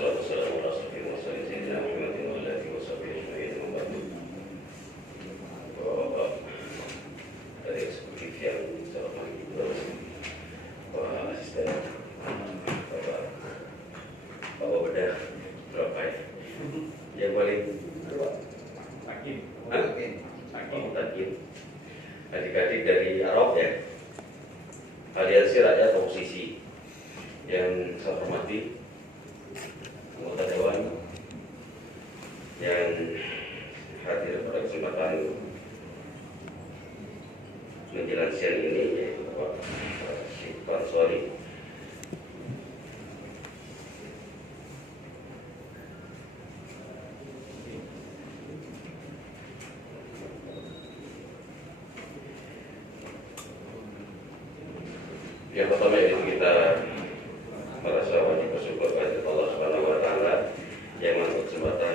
Wassalamualaikum warahmatullahi wabarakatuh. Bapak dari eksekutif yang saya hormati, Bapak asisten, Bapak bedah, berapa ya? Yang paling Takin, adik-adik dari Arab ya, aliansi rakyat oposisi yang saya hormati, anggota dewan yang hadir pada kesempatan menjelang siang ini, yaitu Bapak Syekh Ansori, yang pertama yaitu kita merasa wajib bersyukur kepada Allah Subhanahu wa Ta'ala yang membuat kesempatan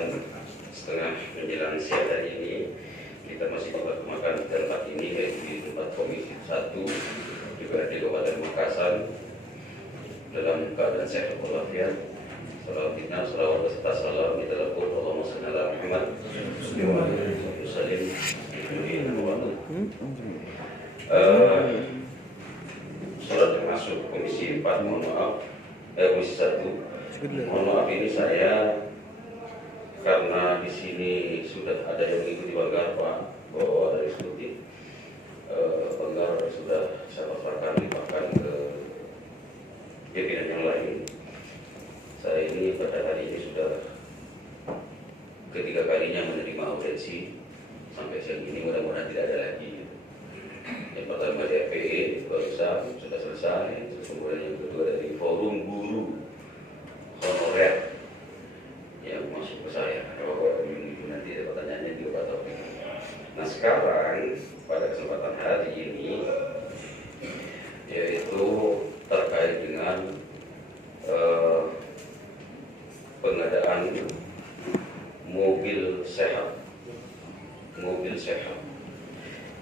setengah menjelang siang hari ini kita masih dapat makan di tempat ini, yaitu di tempat Komisi 1 juga di Kabupaten Makassar dalam keadaan sehat walafiat. Salawat kita, salawat beserta salam kita lakukan Allahumma shalli ala Muhammad wa alihi wasallam. Surat yang masuk Komisi 4, Komisi 1. Mohon maaf ini saya karena di sini sudah ada yang mengikuti Banggar Pak, bahwa dari eksekutif Banggar sudah saya paparkan limpahkan ke pimpinan yang lain. Saya ini pada hari ini sudah ketiga kalinya menerima audiensi sampai siang ini, mudah-mudahan tidak ada lagi. Yang pertama dari RPE barusan sudah selesai, terus kemudian yang kedua dari forum guru honorer yang masuk ke saya. Kalau minggu nanti ada pertanyaannya di Pak Taufik. Nah sekarang pada kesempatan hari ini yaitu terkait dengan pengadaan mobil sehat.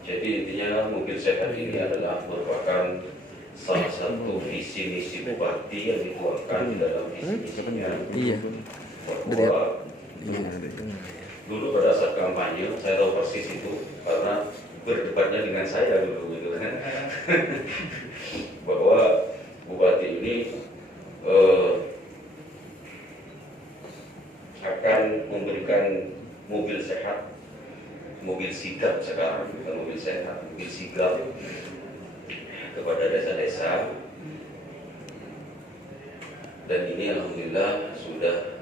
Jadi intinya mobil sehat ini adalah merupakan salah satu visi misi bupati yang dituangkan di dalam visi misinya. Bahwa dulu pada saat kampanye saya tahu persis itu karena berdebatnya dengan saya dulu gitu kan. Bahwa bupati ini akan memberikan mobil sehat, mobil sigap sekarang, bukan mobil sehat, mobil sigap kepada desa-desa. Dan ini alhamdulillah sudah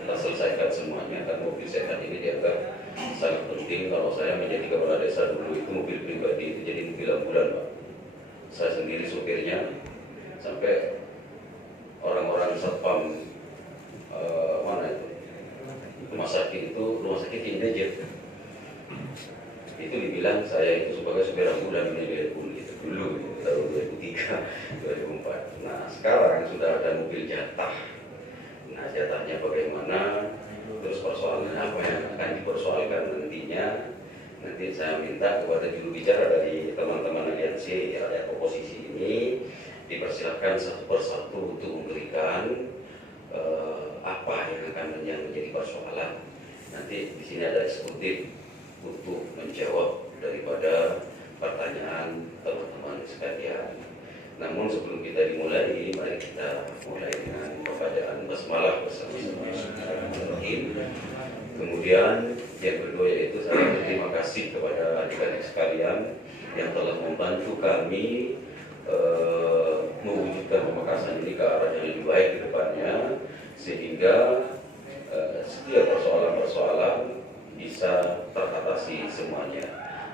kita selesaikan semuanya, dan mobil sehat ini dianggap sangat penting. Kalau saya menjadi kepala desa dulu itu mobil pribadi itu jadi mobil ambulan Pak. Saya sendiri supirnya, sampai orang-orang satpam mana itu rumah sakit Indejet itu dibilang saya itu sebagai supir ambulan gitu dulu tahun 2003 2004. Nah sekarang sudah ada mobil jatah. Nah jatahnya bagaimana, terus persoalannya apa yang akan dipersoalkan nantinya, nanti saya minta kepada juru bicara dari teman-teman aliansi rakyat oposisi ini dipersilakan satu persatu untuk memberikan apa yang akan menjadi persoalan. Nanti di sini ada eksekutif untuk menjawab daripada pertanyaan teman-teman sekalian. Namun sebelum kita dimulai, mari kita mulai dengan bacaan basmalah bersama-sama. Kemudian yang kedua yaitu saya berterima kasih kepada adik-adik sekalian yang telah membantu kami mewujudkan Pamekasan ini ke arah yang lebih baik ke depannya, sehingga setiap persoalan-persoalan bisa teratasi semuanya.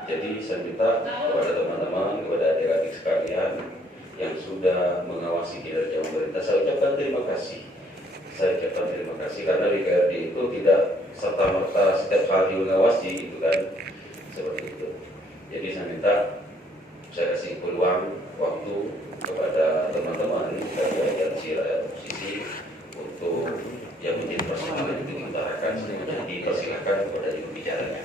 Jadi saya minta kepada teman-teman, kepada adik-adik sekalian yang sudah mengawasi kinerja pemerintah, saya ucapkan terima kasih. Karena DKRD itu tidak serta-merta setiap hari mengawasi itu kan, seperti itu. Jadi saya minta, saya kasih peluang waktu kepada teman-teman dari aliansi rakyat oposisi untuk yang menjadi persoalan itu diutarakan, selanjutnya dipersilakan kepada juru bicaranya.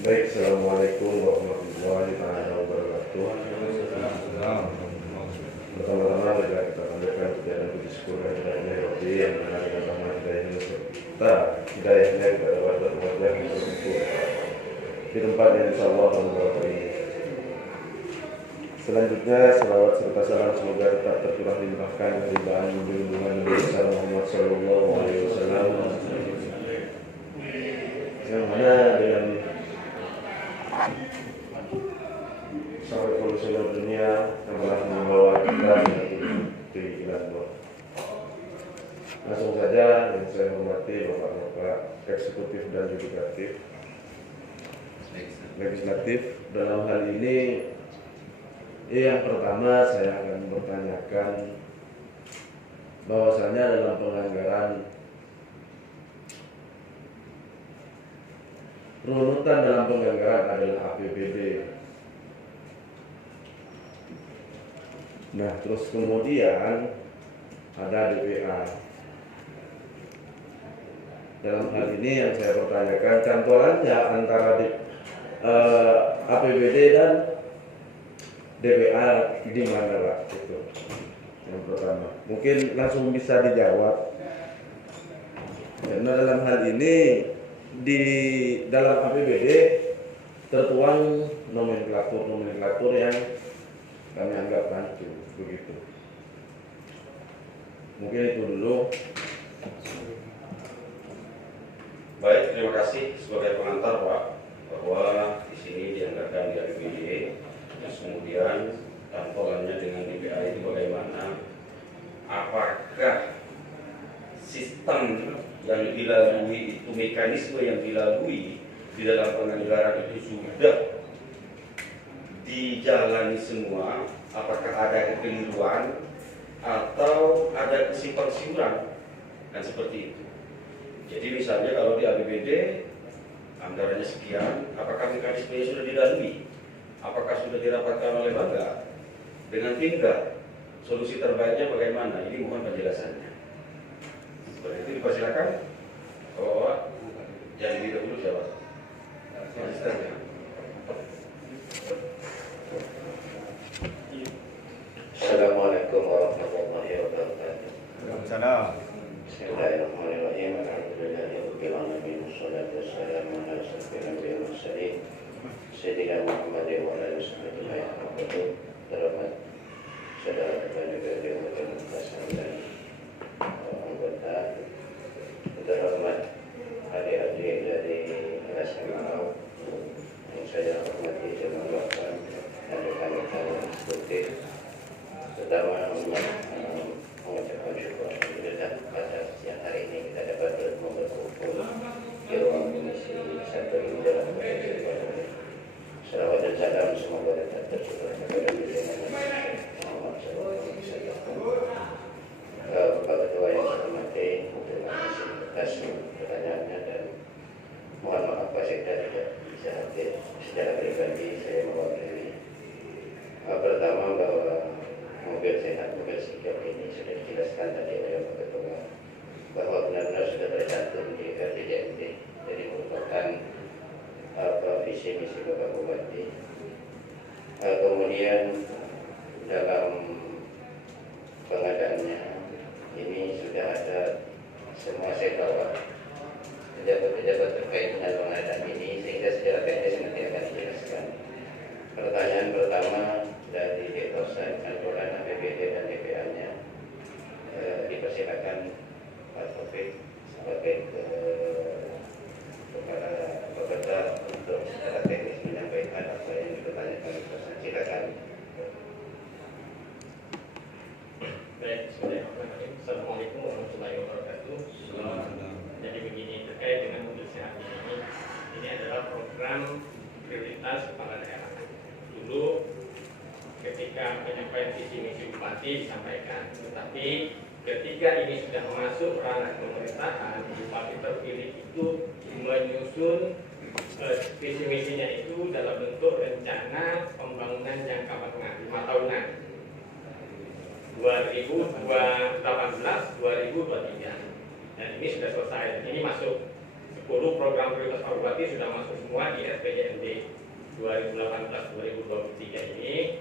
Baik, assalamualaikum warahmatullahi wabarakatuh. Pertama-tama juga kita panjatkan kepada puji syukur kehadiratnya Rabbi yang benar dengan rahmat hidayahnya serta hidayahnya kepada warga-warga yang berkumpul di tempat yang insyaallah membawa ini. Selanjutnya salawat serta salam semoga tetap tercurah limpahkan dari bahan junjungan Nabi Muhammad sallallahu alaihi wasallam yang mana dengan sang revolusioner dunia yang telah membawa kita di Allah. Langsung saja yang saya hormati Bapak-Bapak eksekutif dan yudikatif legislatif dalam hal ini. Yang pertama saya akan bertanyakan bahwasanya dalam penganggaran runutan dalam penganggaran adalah APBD. Nah, terus kemudian ada DPA. Dalam hal ini yang saya pertanyakan cantolannya antara APBD dan DPA di mana Pak? Itu yang pertama. Mungkin langsung bisa dijawab. Karena dalam hal ini di dalam APBD tertuang nomenklatur yang kami anggap rancu begitu. Mungkin itu dulu. Baik, terima kasih sebagai pengantar Pak, bahwa di sini dianggarkan di APBD, terus kemudian cantolannya dengan DPA itu bagaimana? Apakah sistem yang dilalui itu, mekanisme yang dilalui di dalam penganggaran itu sudah dijalani semua? Apakah ada kekeliruan atau ada kesimpang siuran? Kan seperti itu. Jadi misalnya kalau di APBD anggarannya sekian, apakah mekanismenya sudah dilalui? Apakah sudah dirapatkan oleh Bangga? Dengan tingkat solusi terbaiknya bagaimana? Ini mohon penjelasannya. Seperti itu dipersilakan. Bapak-bapak, yang lebih dahulu siapa? Asistennya. Assalamualaikum warahmatullahi wabarakatuh. Waalaikumsalam. Bismillahirrahmanirrahim. Alhamdulillahirabbil alamin. Wassalatu wassalamu ala asyrofil anbiya'i wal mursalin Sayyidina Muhammadin wa ala alihi wasallam. Terhormat saudara ketua DPRD Kabupaten Bekasi dan anggota, terhormat adik-adik dari LSMAU yang saya hormati dan banggakan, dan rekan-rekan eksekutif, terutama mengucapkan syukur alhamdulillah pada siang hari ini kita dapat berkumpul di ruang komisi 1 ini dalam kondisi salawat dan salam semoga tetap tercurah kepada junjungan Muhammad SAW. Bapak Ketua yang saya hormati, terima kasih atas pertanyaannya dan mohon maaf Pak Sekda tidak bisa hadir secara pribadi. Saya mewakili pertama bahwa mobil sehat, mobil sigap ini sudah dijelaskan tadi oleh Pak Ketua bahwa benar-benar sudah tercantum di RPJMD, jadi merupakan visi misi Bapak Bupati. Kemudian dalam pengadaannya ini sudah ada semua sektor pejabat-pejabat terkait dengan pengadaan ini, sehingga secara teknis nanti akan dijelaskan. Pertanyaan pertama dari Direktorat Cantolan APBD dan DPA-nya, dipersilakan Pak Taufik sebagai kepala pekerja untuk secara teknis menyampaikan apa yang dipertanyakan. Silakan. Baik, Assalamualaikum warahmatullahi wabarakatuh. Jadi begini, terkait dengan mobil sehat ini adalah program prioritas kepala daerah. Dulu ketika penyampaian visi misi bupati disampaikan, tetapi ketika ini sudah masuk ranah pemerintahan, bupati terpilih itu menyusun visi misinya itu dalam bentuk rencana pembangunan jangka menengah 5 tahunan 2018-2023, dan ini sudah selesai. Dan ini masuk 10 program prioritas Pak Bupati sudah masuk semua di RPJMD 2018-2023 ini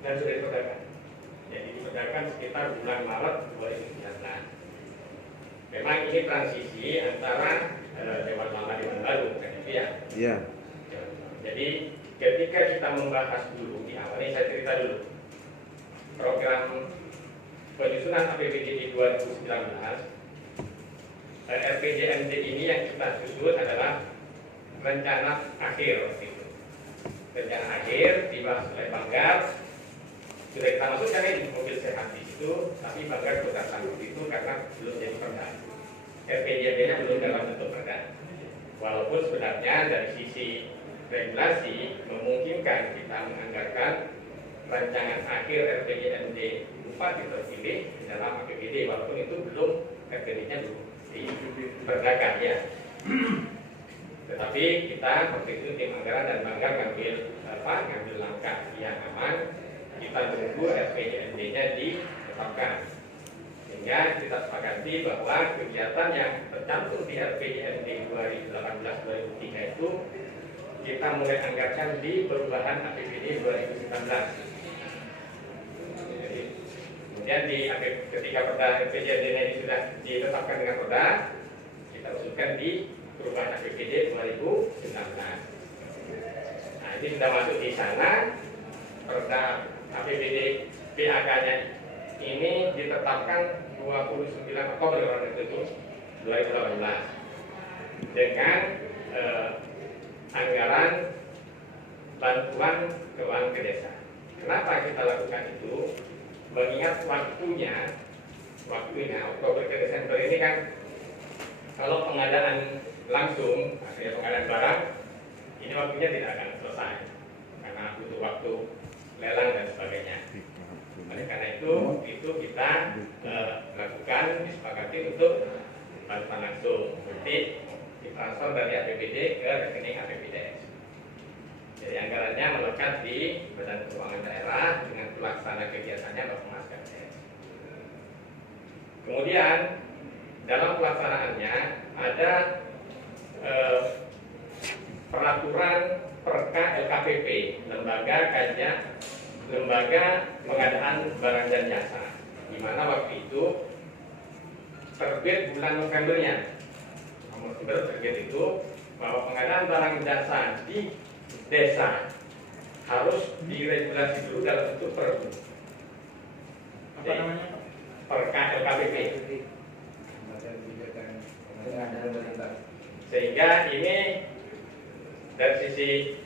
dan sudah dikerjakan. sekitar bulan Maret 2019. Memang ini transisi antara Dewan Lama Dewan Baru, kan itu ya. Iya. Jadi ketika kita membahas dulu, di awal ini saya cerita dulu program penyusunan APBD di 2019. RPJMD ini yang kita susun adalah rencana akhir waktu itu. Rencana akhir dibahas oleh Banggar, sudah kita masukkan di mobil sehat di situ, tapi Banggar berdatangan waktu itu karena belum jadi perda. RPJMD-nya belum dalam bentuk perda. Walaupun sebenarnya dari sisi regulasi memungkinkan kita menganggarkan rancangan akhir RPJMD 4 terpilih di dalam APBD, walaupun itu belum RPJMD-nya belum diperdakan ya. Tetapi kita waktu itu tim anggaran dan Banggar ngambil langkah yang aman. Kita tunggu RPJMD-nya ditetapkan, sehingga kita sepakati bahwa kegiatan yang tercantum di RPJMD 2018-2003 itu kita mulai anggarkan di perubahan APBD 2019. Jadi, kemudian ketika perda RPJMD ini sudah ditetapkan dengan perda, kita usulkan di perubahan APBD 2019. Nah, ini sudah masuk di sana. Perda APBD PAK-nya ini ditetapkan 29 Oktober 2018 dengan anggaran bantuan keuangan ke desa. Kenapa kita lakukan itu? Mengingat waktunya Oktober ke Desember ini kan kalau pengadaan langsung, artinya pengadaan barang, ini waktunya tidak akan selesai karena butuh waktu lelang dan sebagainya. Oleh karena itu kita lakukan disepakati untuk bantuan langsung, seperti ditransfer dari APBD ke rekening APBDes. Jadi anggarannya melekat di Badan Keuangan Daerah dengan pelaksana kegiatannya Bappenas Kades. Kemudian dalam pelaksanaannya ada peraturan Perka LKPP, Lembaga Pengadaan Barang dan Jasa, di mana waktu itu terbit bulan Novembernya. November terbit itu bahwa pengadaan barang jasa di desa harus diregulasi dulu dalam bentuk perbu. Apa namanya? Perka LKPP. Sehingga ini dari sisi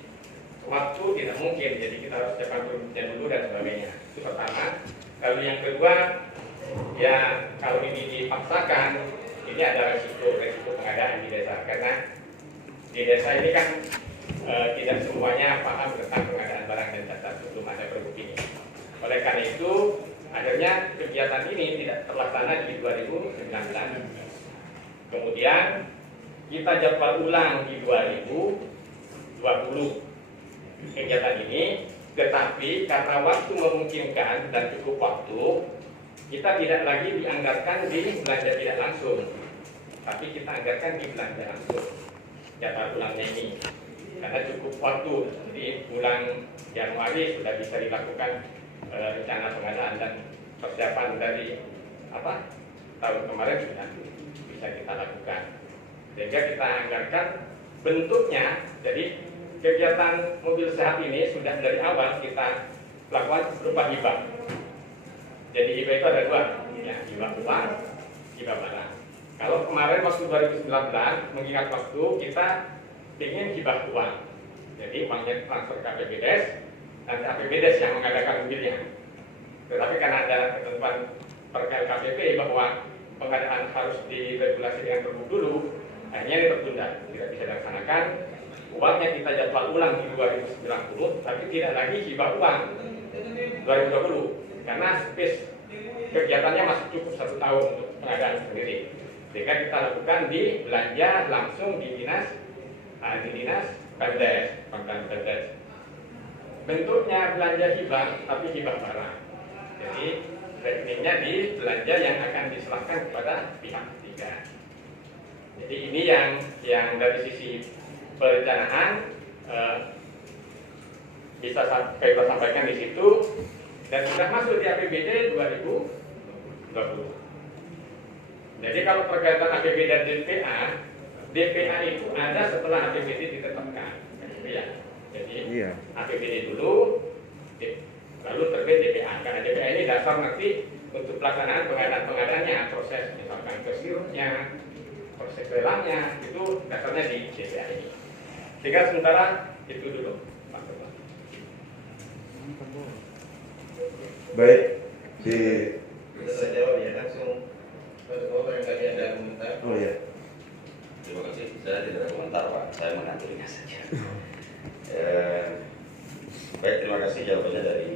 waktu tidak mungkin, jadi kita harus cepat berujian dulu dan sebagainya. Itu pertama. Lalu yang kedua, ya kalau ini dipaksakan, ini ada resiko pengadaan di desa, karena di desa ini kan tidak semuanya paham tentang pengadaan barang dan jasa sebelum ada pergub ini. Oleh karena itu, akhirnya kegiatan ini tidak terlaksana di 2019. Kemudian kita jadwal ulang di 2020 kegiatan ini, tetapi karena waktu memungkinkan dan cukup waktu, kita tidak lagi dianggarkan di belanja tidak langsung, tapi kita anggarkan di belanja langsung jadwal ulangnya ini, karena cukup waktu. Jadi bulan Januari sudah bisa dilakukan rencana pengadaan dan persiapan dari tahun kemarin sudah bisa kita lakukan, sehingga kita anggarkan bentuknya. Jadi kegiatan mobil sehat ini sudah dari awal kita lakukan berupa hibah. Jadi hibah itu ada dua, ya, hibah uang, hibah barang. Kalau kemarin waktu 2019, mengingat waktu, kita ingin hibah uang. Jadi uangnya transfer ke APBDes, nanti APBDes yang mengadakan mobilnya. Tetapi karena ada ketentuan Perka LKPP bahwa pengadaan harus diregulasi dengan pergub dulu, akhirnya ini tertunda, tidak bisa dilaksanakan. Uangnya kita jadwal ulang di 2090, tapi tidak lagi hibah uang 2020, karena space kegiatannya masih cukup 1 tahun untuk pengadaan sendiri. Sehingga kita lakukan di belanja langsung di dinas Perdes, Pangkalan Perdes. Bentuknya belanja hibah, tapi hibah barang. Jadi rekeningnya di belanja yang akan diserahkan kepada pihak ketiga. Jadi ini yang dari sisi perencanaan bisa kita sampaikan di situ, dan sudah masuk di APBD 2019. Jadi kalau perkaitan APBD dan DPA itu ada setelah APBD ditetapkan. Ya. Jadi Iya. APBD dulu, lalu terbit DPA. Karena DPA ini dasar nanti untuk pelaksanaan pengadaan-pengadaannya, proses misalkan kesirupnya, proses lelangnya, itu dasarnya di DPA ini. Sehingga sementara itu dulu, Pak Ketua. Baik, Saya jawab ya langsung. Orang tadi ada komentar. oh ya. Terima kasih. Saya tidak ada komentar Pak. Saya mengaturnya saja. Baik, terima kasih jawabannya dari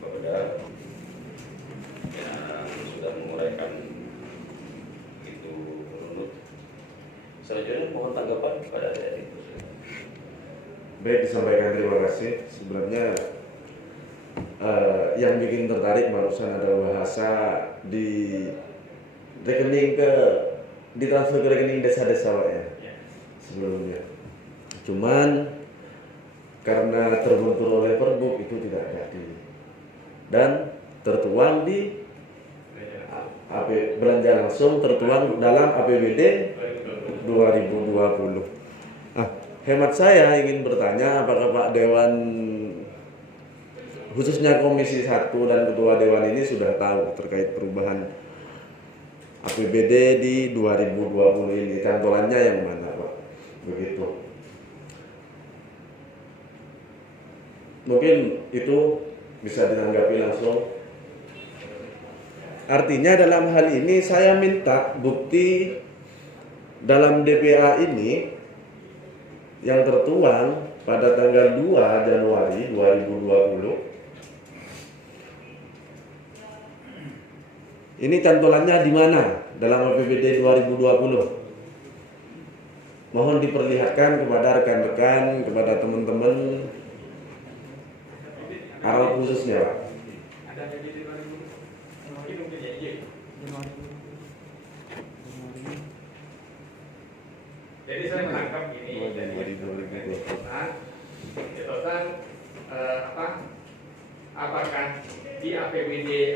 Bapeda yang sudah menguraikan itu runut. Selanjutnya mohon tanggapan kepada adik-adik. Baik, disampaikan terima kasih. Sebenarnya yang bikin tertarik barusan ada bahasa di rekening ditransfer ke rekening desa-desa Pak ya sebelumnya. Cuman karena terbentur oleh Pergub itu tidak jadi dan tertuang di belanja langsung tertuang dalam APBD 2020. Hemat saya ingin bertanya apakah Pak Dewan khususnya Komisi 1 dan Ketua Dewan ini sudah tahu terkait perubahan APBD di 2020 ini, cantolannya yang mana Pak? Begitu. Mungkin itu bisa ditanggapi langsung. Artinya dalam hal ini saya minta bukti dalam DPA ini yang tertuang pada tanggal 2 Januari 2020. Ini cantolannya di mana dalam APBD 2020? Mohon diperlihatkan kepada rekan-rekan, kepada teman-teman Arab khususnya, Pak. Ada APBD 2020. Mungkin ya. Jadi saya menangkap ini dari apakah di APBD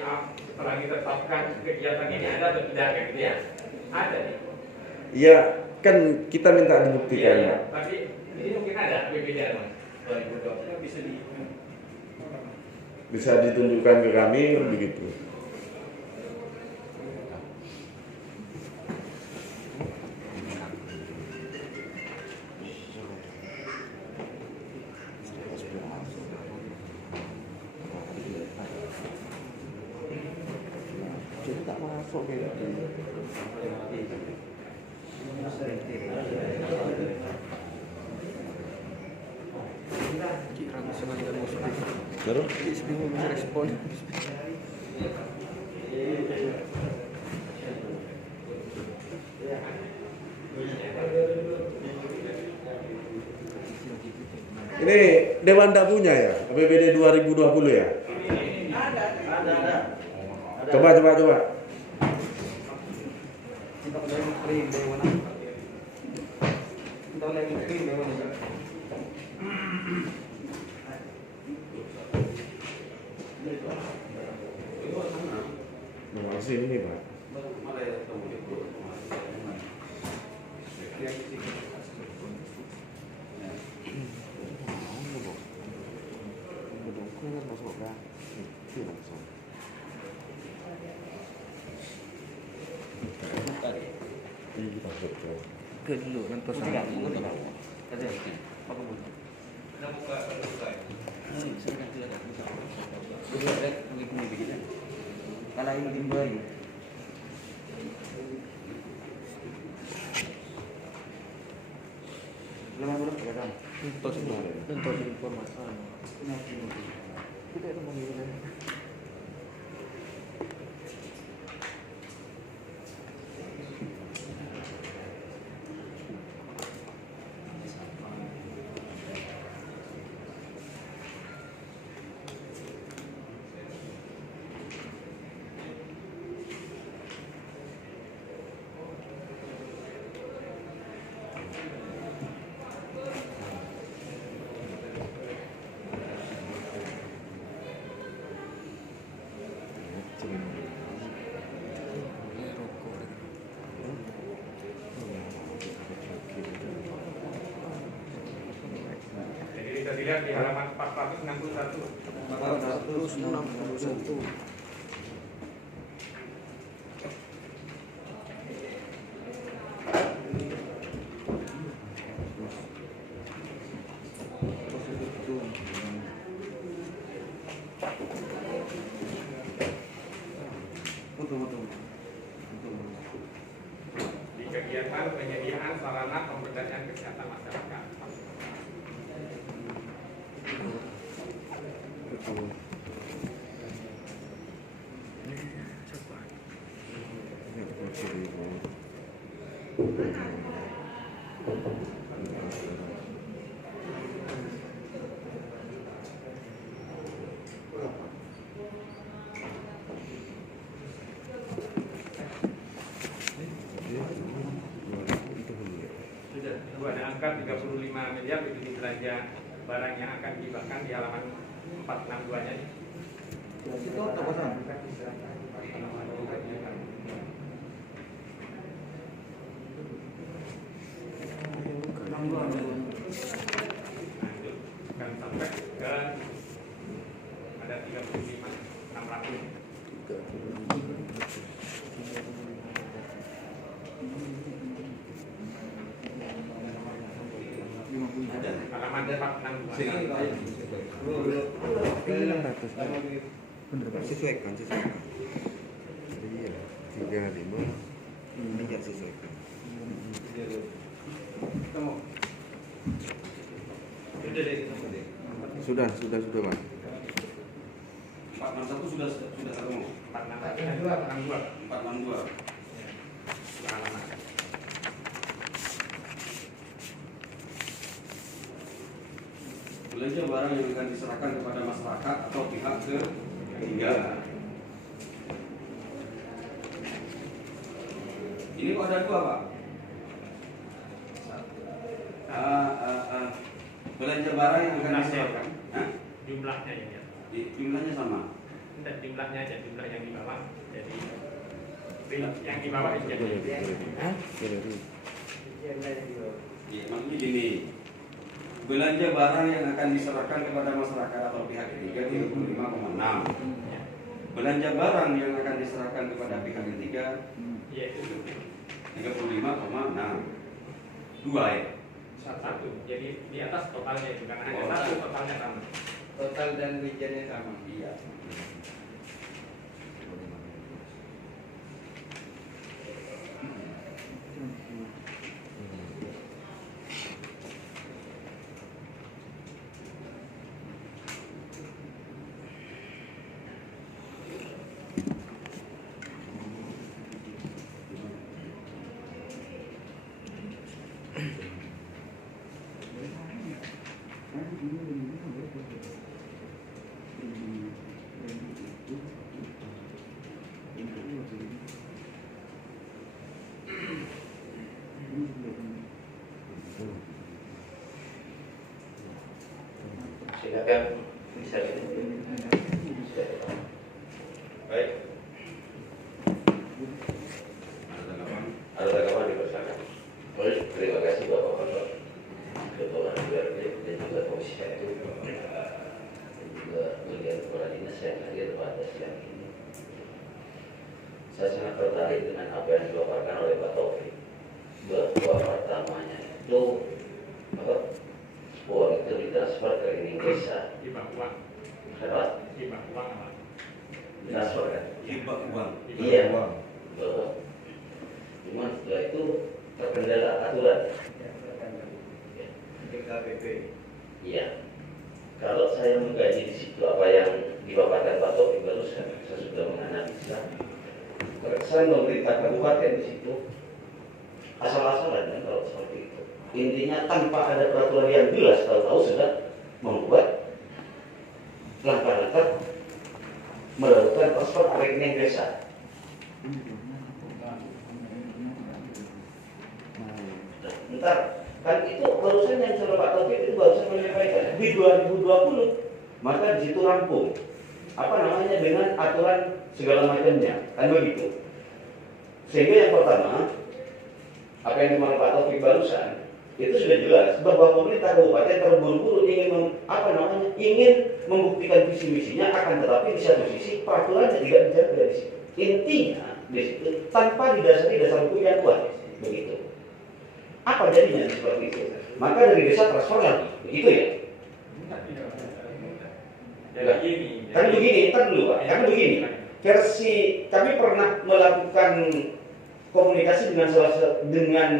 setelah ditetapkan kegiatan ini ada atau tidak gitu ya? Ada nih. Iya, kan kita minta dibuktikan. Iya, tapi ini mungkin ada APBD Mas 2020 Bisa ditunjukkan ke kami begitu. Terus? Bingung bisa respon. Ini Dewan tak punya ya? APBD 2020 ya? Ada. Coba. Kita boleh print dari mana? Kita boleh print dari mana? Nah, sini Pak. Ke dulu nanti saya ada apa boleh saya nanti ada sudah ada begini begini kalau ini timbal belum ada tentu informasi kita itu mengirim Bisa dilihat di halaman 461. 461. Di kegiatan penyediaan sarana pemberdayaan kesehatan masyarakat. Itu ada angka 35 miliar itu belanja barang yang akan dihibahkan di halaman 462-nya. Itu apa kosan? Akan sampai ke ada 35.600. Halaman 462. Bener Pak, sesuaikan. Iya, 35. Ini enggak sesuaikan. Sudah Pak. 461 sudah ketemu. 462. 462. Halaman. Belanja barang yang akan diserahkan kepada masyarakat atau pihak ketiga. Ini kok ada dua, Pak? Belanja barang yang akan diserahkan. Hah? Jumlahnya ya. Jumlahnya sama. Dan jumlahnya aja, jumlah yang di bawah. Jadi yang di bawah itu jadi Ya, maksudnya gini. Belanja barang yang akan diserahkan kepada masyarakat atau pihak ketiga 35,6. Belanja barang yang akan diserahkan kepada pihak ketiga ya itu 35,6. Dua ya. satu. Jadi di atas totalnya itu karena hanya Oh, satu totalnya sama. Total dan rinciannya sama. Iya. Silakan bisa. Baik. Ada tanggapan dipersilakan. Baik, terima kasih Bapak-Bapak Ketua DPRD dan juga Komisi 1 dan juga melihat kepala dinas yang hadir pada siang ini. Saya sangat tertarik dengan apa yang dipaparkan oleh Pak Taufik, bahwa pertamanya itu uang itu ditransfer ke rekening desa. Hibah uang. Kenapa? Hibah uang apa? Transfer kan? Hibah uang. Iya. Cuman setelah itu terkendala aturan. DKPP. Iya. Kalau saya menggaji di situ apa yang dipaparkan Pak Taufik barusan, saya sudah menganalisa. Keresahan pemerintah kabupaten di situ asal-asalan kan kalau seperti itu. Intinya tanpa ada peraturan yang jelas, tahu-tahu sudah membuat langkah-langkah melakukan transfer rekening desa. Ntar kan itu barusan yang sudah Pak Taufik itu barusan menyampaikan di 2020, maka di situ rampung apa namanya dengan aturan segala macamnya, kan begitu. Sehingga yang pertama apa yang dimana Pak Taufik barusan Itu sudah jelas bahwa pemerintah kabupaten terburu-buru ingin membuktikan visi misinya, akan tetapi di satu sisi peraturannya tidak dijaga di situ. Intinya di situ tanpa didasari dasar hukum yang kuat, begitu. Apa jadinya seperti itu? Maka dari desa transfer lagi, begitu ya? Jadi ini. Kan begini, ntar dulu Pak. Kan begini. Versi kami pernah melakukan komunikasi dengan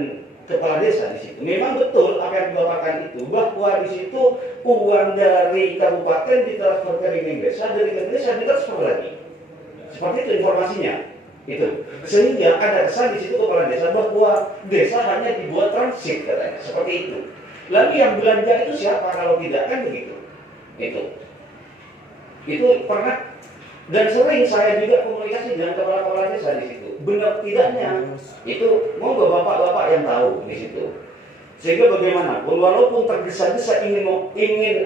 kepala desa di situ. Memang betul apa yang dilaporkan itu, bahwa di situ uang dari kabupaten ditransfer ke rekening desa, dari rekening desa ditransfer lagi. Seperti itu informasinya. Itu. Sehingga ada kesan di situ kepala desa bahwa desa hanya dibuat transit katanya. Seperti itu. Lalu yang belanja itu siapa kalau tidak, kan begitu. Itu pernah, dan sering saya juga komunikasi dengan kepala-kepala desa di situ. Benar tidaknya itu monggo bapak-bapak yang tahu di situ. Sehingga bagaimanapun walaupun tergesa-gesa ingin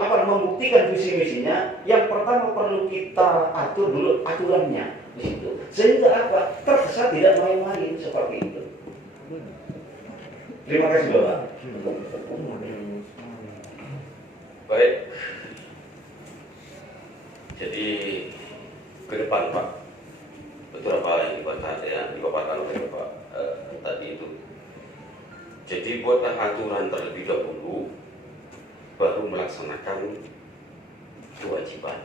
membuktikan visi misinya, yang pertama perlu kita atur dulu aturannya di situ. Sehingga apa? Terkesan tidak main-main seperti itu. Terima kasih Bapak. Baik. Jadi ke depan Pak, betul apa yang dipaparkan oleh Bapak tadi itu. Jadi buatlah aturan terlebih dahulu, baru melaksanakan kewajiban.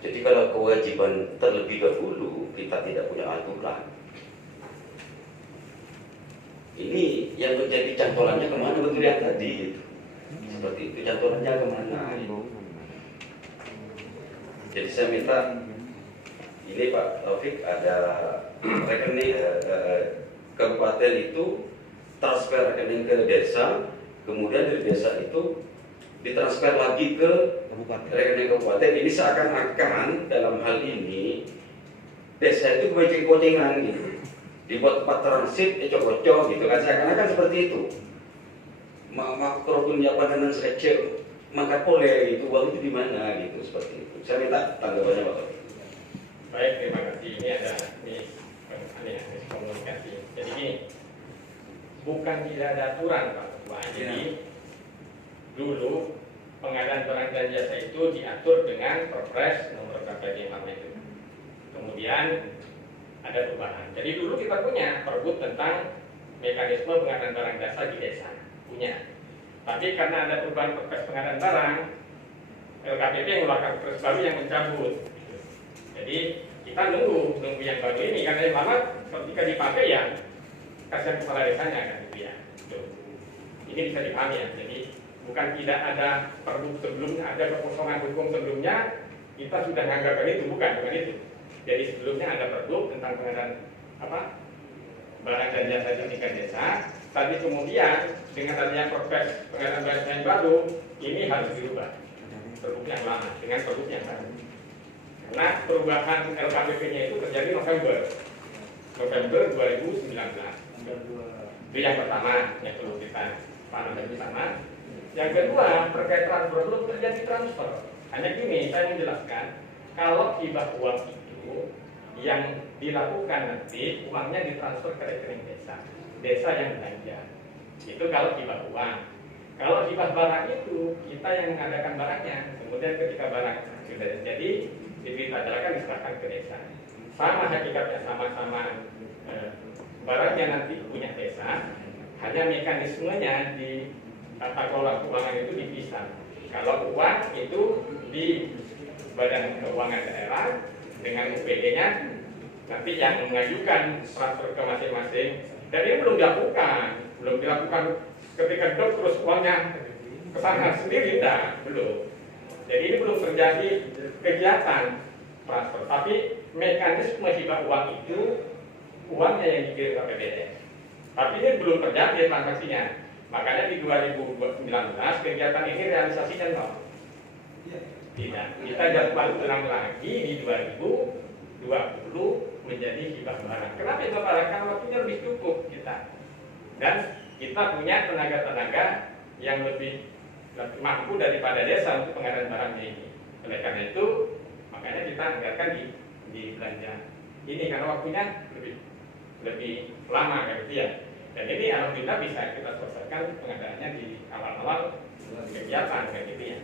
Jadi kalau kewajiban terlebih dahulu kita tidak punya aturan, ini yang menjadi cantolannya kemana, betul yang tadi seperti itu, cantolannya kemana? Jadi saya minta ini Pak Taufik, ada rekening kabupaten itu transfer rekening ke desa, kemudian dari desa itu ditransfer lagi ke rekening kabupaten. Ini seakan-akan dalam hal ini desa itu keboceng-bocengan gitu, dibuat tempat transit ecok-ecok gitu kan, seakan-akan seperti itu. Makro punya padanan sekecil maka boleh itu uang itu di mana gitu, seperti itu. Saya minta tanggapannya Pak Taufik. Baik, terima kasih. Ini ada komunikasi. Jadi gini, bukan tidak ada aturan Pak Ketua. Jadi dulu pengadaan barang dan jasa itu diatur dengan Perpres nomor berapa itu. Kemudian ada perubahan. Jadi dulu kita punya Pergub tentang mekanisme pengadaan barang jasa di desa, punya. Tapi karena ada perubahan Perpres pengadaan barang, LKPP yang mengeluarkan Perpres baru yang mencabut. Jadi kita nunggu yang baru ini, karena yang lama ketika dipakai ya kasihan kepala desanya kan gitu ya. Ini bisa dipahami ya. Jadi bukan tidak ada Pergub sebelumnya, ada kekosongan hukum sebelumnya, kita sudah menganggapkan itu, bukan itu. Jadi sebelumnya ada Pergub tentang pengadaan barang dan jasa di tingkat desa. Tapi kemudian dengan adanya Perpres pengadaan barang yang baru, ini harus dirubah. Pergub yang lama dengan Pergub yang baru. Karena perubahan LKPP-nya itu terjadi November 2019. Itu yang pertama yang perlu kita pahami bersama. Yang kedua, terkait transfer belum terjadi transfer. Hanya gini, saya menjelaskan, kalau hibah uang itu yang dilakukan nanti uangnya ditransfer ke rekening desa yang belanja. Itu kalau hibah uang. Kalau hibah barang itu kita yang mengadakan barangnya, kemudian ketika barang sudah jadi diberitakan diserahkan ke desa. Sama hakikatnya, sama-sama barangnya nanti punya desa, hanya mekanismenya di tata kelola keuangan itu dipisah. Kalau uang itu di Badan Keuangan Daerah dengan UPD-nya, nanti yang mengajukan transfer ke masing-masing. Dan ini belum dilakukan ketika dok terus uangnya ke sana sendiri, belum. Jadi ini belum terjadi kegiatan transfer, tapi mekanisme hibah uang itu uangnya yang dikirim ke APBD. Tapi ini belum terjadi transaksinya. Makanya di 2019 kegiatan ini realisasinya nol. Tidak. Kita jadwal ulang lagi di 2020 menjadi hibah barang. Kenapa hibah barang? Karena waktunya lebih cukup kita. Dan kita punya tenaga-tenaga yang lebih mampu daripada desa untuk pengadaan barangnya ini. Oleh karena itu, makanya kita anggarkan di belanja ini karena waktunya lebih lama kan gitu ya. Dan ini alhamdulillah bisa kita selesaikan pengadaannya di awal-awal kegiatan kayak gitu ya.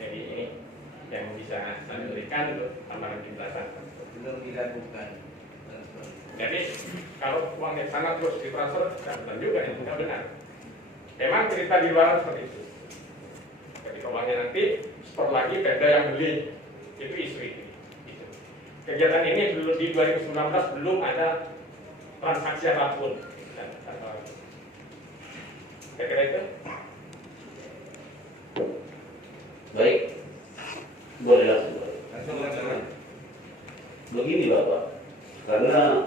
Jadi ini yang bisa saya berikan untuk tambahan penjelasan. Belum dilakukan. Jadi kalau uang yang sangat terus ditransfer, benar juga yang tidak benar. Memang cerita di luar seperti itu. Ketika uangnya nanti store lagi, Pemda yang beli, itu isu itu. Gitu. Kegiatan ini dulu di 2019 belum ada transaksi apapun. Saya kira itu. Baik, boleh langsung. Begini Bapak, karena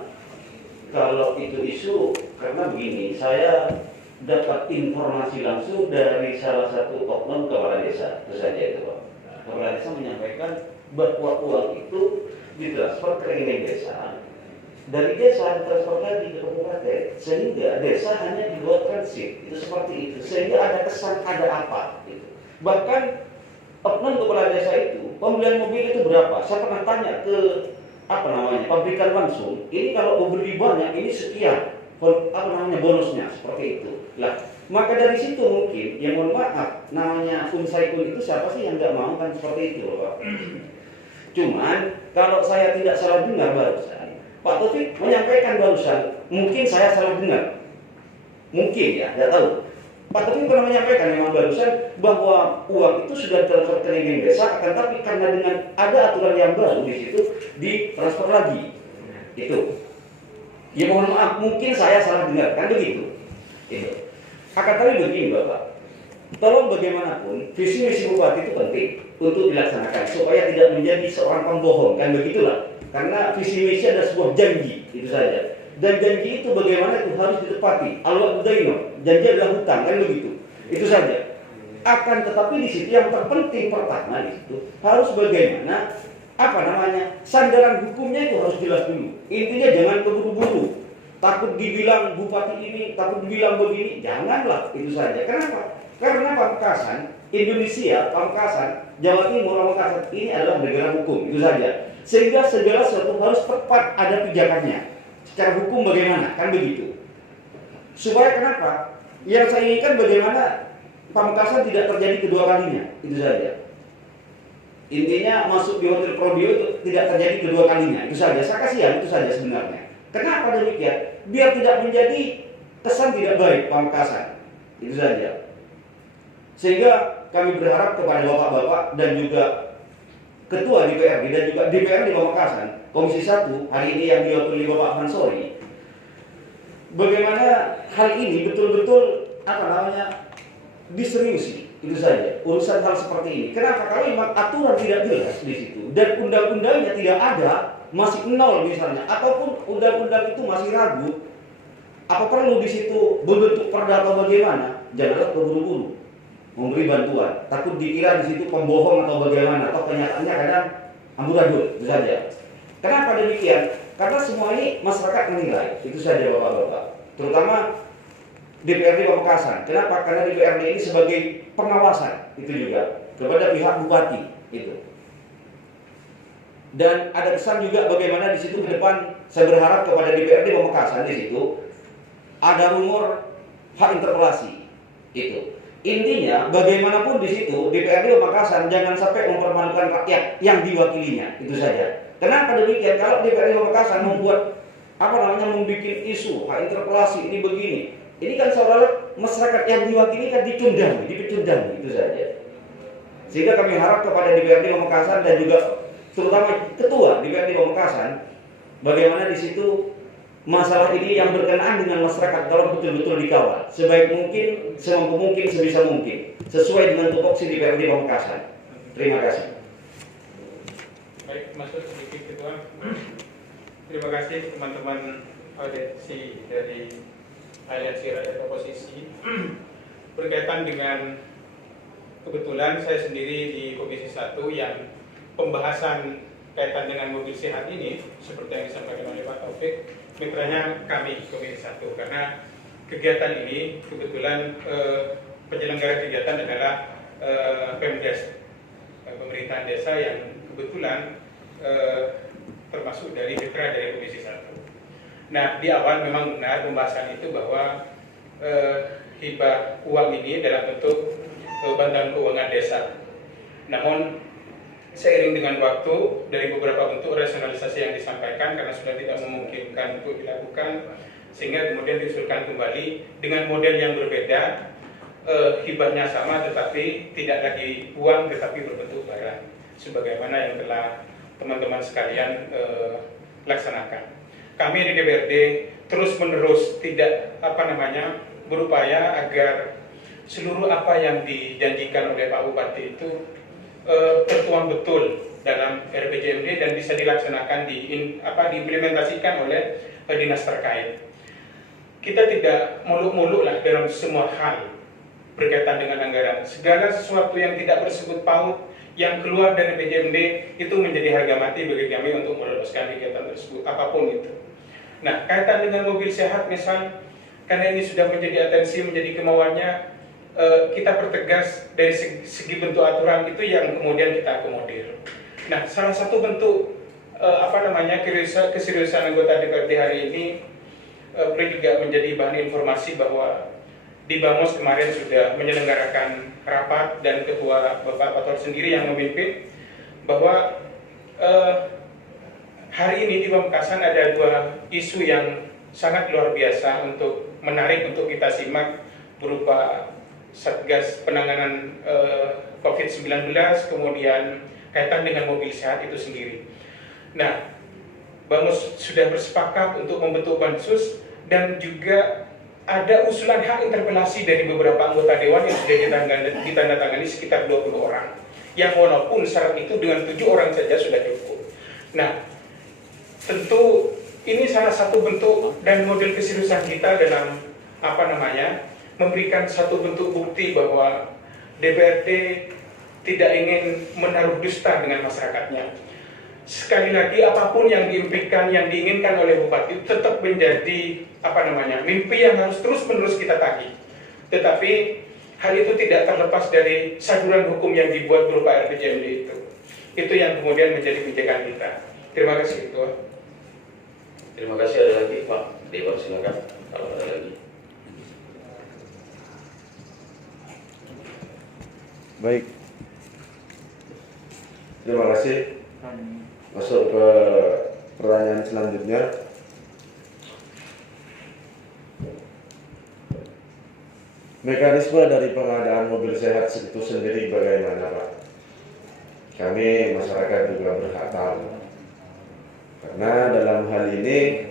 kalau itu isu, karena begini, saya dapat informasi langsung dari salah satu oknum kepala desa, itu saja itu Pak. Kepala desa menyampaikan bahwa uang itu ditransfer ke rekening desa, dari desa ditransfer lagi ke kabupaten, sehingga desa hanya dibuat transit, itu seperti itu, sehingga ada kesan ada apa, gitu. Bahkan oknum kepala desa itu, pembelian mobil itu berapa? Saya pernah tanya ke pabrikan langsung, ini kalau mau beli banyak, ini sekian, bonusnya, seperti itu. Lah, maka dari situ mungkin, ya mohon maaf, namanya Unsaikun itu siapa sih yang nggak mau kan seperti itu, Pak. Cuman, kalau saya tidak salah dengar barusan, Pak Taufik menyampaikan barusan, mungkin saya salah dengar, mungkin ya, nggak tahu. Pak Taufik pernah menyampaikan memang barusan bahwa uang itu sudah transfer ke rekening desa, akan tapi karena dengan ada aturan yang baru di situ ditransfer lagi. Itu. Ya mohon maaf, mungkin saya salah dengar, kan begitu. Itu. Akan tapi begini Bapak, tolong bagaimanapun visi misi bupati itu penting untuk dilaksanakan supaya tidak menjadi seorang pembohong, kan begitulah. Karena visi misi ada sebuah janji, itu saja. Dan janji itu bagaimana itu harus ditepati. Al-wa'du dainun, janji adalah hutang, kan begitu. Itu saja. Akan tetapi di situ yang terpenting pertama di situ harus bagaimana sandaran hukumnya itu harus jelas dulu. Intinya jangan keburu-buru. Takut dibilang bupati ini, takut dibilang begini, janganlah, itu saja. Kenapa? Karena Pamekasan, Indonesia, Pamekasan, Jawa Timur, Pamekasan ini adalah negara hukum, itu saja. Sehingga segala sesuatu harus tepat ada pijakannya. Secara hukum bagaimana? Kan begitu. Supaya kenapa? Yang saya inginkan bagaimana Pamekasan tidak terjadi kedua kalinya. Itu saja. Intinya masuk di Hotel Prodio itu tidak terjadi kedua kalinya. Itu saja. Saya kasihan itu saja sebenarnya. Kenapa demikian? Biar tidak menjadi kesan tidak baik Pamekasan. Itu saja. Sehingga kami berharap kepada bapak-bapak dan juga Ketua DPRD dan juga DPRD Pamekasan, Komisi 1 hari ini yang diwakili Bapak Mansori, bagaimana hal ini betul-betul diseriusi, itu saja urusan hal seperti ini. Kenapa? Kalau memang aturan tidak jelas di situ dan undang-undangnya tidak ada, masih nol misalnya, ataupun undang-undang itu masih ragu, apa perlu di situ berbentuk perda atau bagaimana? Janganlah keburu-buru memberi bantuan, takut dikira di situ pembohong atau bagaimana, atau kenyataannya kadang amburadul, itu saja. Kenapa demikian? Karena semua ini masyarakat menilai, itu saja bapak-bapak. Terutama DPRD Pamekasan. Kenapa? Karena DPRD ini sebagai pengawasan, itu juga kepada pihak bupati, itu. Dan ada kesan juga bagaimana di situ ke depan, saya berharap kepada DPRD Pamekasan di situ ada rumor hak interpelasi, itu. Intinya bagaimanapun di situ DPRD Pamekasan jangan sampai mempermalukan rakyat yang diwakilinya, itu saja. Kenapa demikian? Kalau DPRD Pamekasan membuat membuat isu hak interpelasi ini begini, ini kan seolah-olah masyarakat yang diwakili kan dipecundangi, itu saja. Sehingga kami harap kepada DPRD Pamekasan dan juga terutama Ketua DPRD Pamekasan, bagaimana di situ masalah ini yang berkenaan dengan masyarakat kalau betul-betul dikawal sebaik mungkin, semampu mungkin, sebisa mungkin, sesuai dengan tupoksi DPRD Pamekasan. Terima kasih. Baik, masuk sedikit Ketua. Terima kasih teman-teman audiensi dari Aliansi Rakyat Oposisi. Berkaitan dengan kebetulan saya sendiri di Komisi 1 yang pembahasan kaitan dengan mobil sehat ini, seperti yang disampaikan oleh Pak Taufik, mitranya kami Komisi 1, karena kegiatan ini kebetulan penyelenggara kegiatan adalah Pemdes, pemerintahan desa yang kebetulan termasuk dari mitra dari Komisi 1. Nah, di awal memang benar pembahasan itu bahwa hibah uang ini dalam bentuk bantuan keuangan desa. Namun seiring dengan waktu dari beberapa bentuk rasionalisasi yang disampaikan karena sudah tidak memungkinkan untuk dilakukan, sehingga kemudian diusulkan kembali dengan model yang berbeda, hibahnya sama tetapi tidak lagi uang tetapi berbentuk barang, sebagaimana yang telah teman-teman sekalian laksanakan. Kami di DPRD terus-menerus tidak berupaya agar seluruh apa yang dijanjikan oleh Pak Bupati itu tertuang betul dalam RPJMD dan bisa dilaksanakan diimplementasikan oleh dinas terkait. Kita tidak muluk-muluk lah dalam semua hal berkaitan dengan anggaran. Segala sesuatu yang tidak bersebut paut yang keluar dari RPJMD itu menjadi harga mati bagi kami untuk meloloskan kegiatan tersebut, apapun itu. Nah, kaitan dengan mobil sehat misal, karena ini sudah menjadi atensi, menjadi kemauannya, kita pertegas dari segi bentuk aturan itu yang kemudian kita akomodir. Nah, salah satu bentuk keseriusan anggota DPRD hari ini perlu juga menjadi bahan informasi bahwa di Bamos kemarin sudah menyelenggarakan rapat dan Ketua Bapak Pator sendiri yang memimpin bahwa hari ini di Pamekasan ada dua isu yang sangat luar biasa untuk menarik untuk kita simak, berupa Satgas penanganan COVID-19, kemudian kaitan dengan mobil sehat itu sendiri. Nah, Bamos sudah bersepakat untuk membentuk Bansus dan juga ada usulan hak interpelasi dari beberapa anggota dewan yang sudah ditandatangani sekitar 20 orang. Yang walaupun syarat itu dengan 7 orang saja sudah cukup. Nah, tentu ini salah satu bentuk dan model keseriusan kita dalam memberikan satu bentuk bukti bahwa DPRD tidak ingin menaruh dusta dengan masyarakatnya. Sekali lagi, apapun yang diimpikan, yang diinginkan oleh Bupati tetap menjadi mimpi yang harus terus-menerus kita tagih. Tetapi hal itu tidak terlepas dari saluran hukum yang dibuat berupa RPJMD itu. Itu yang kemudian menjadi pijakan kita. Terima kasih, Ketua. Terima kasih. Ada lagi, Pak Dewan, silakan kalau ada lagi. Baik. Terima kasih. Masuk ke pertanyaan selanjutnya. Mekanisme dari pengadaan mobil sehat itu sendiri bagaimana, Pak? Kami masyarakat juga berhak tahu. Karena dalam hal ini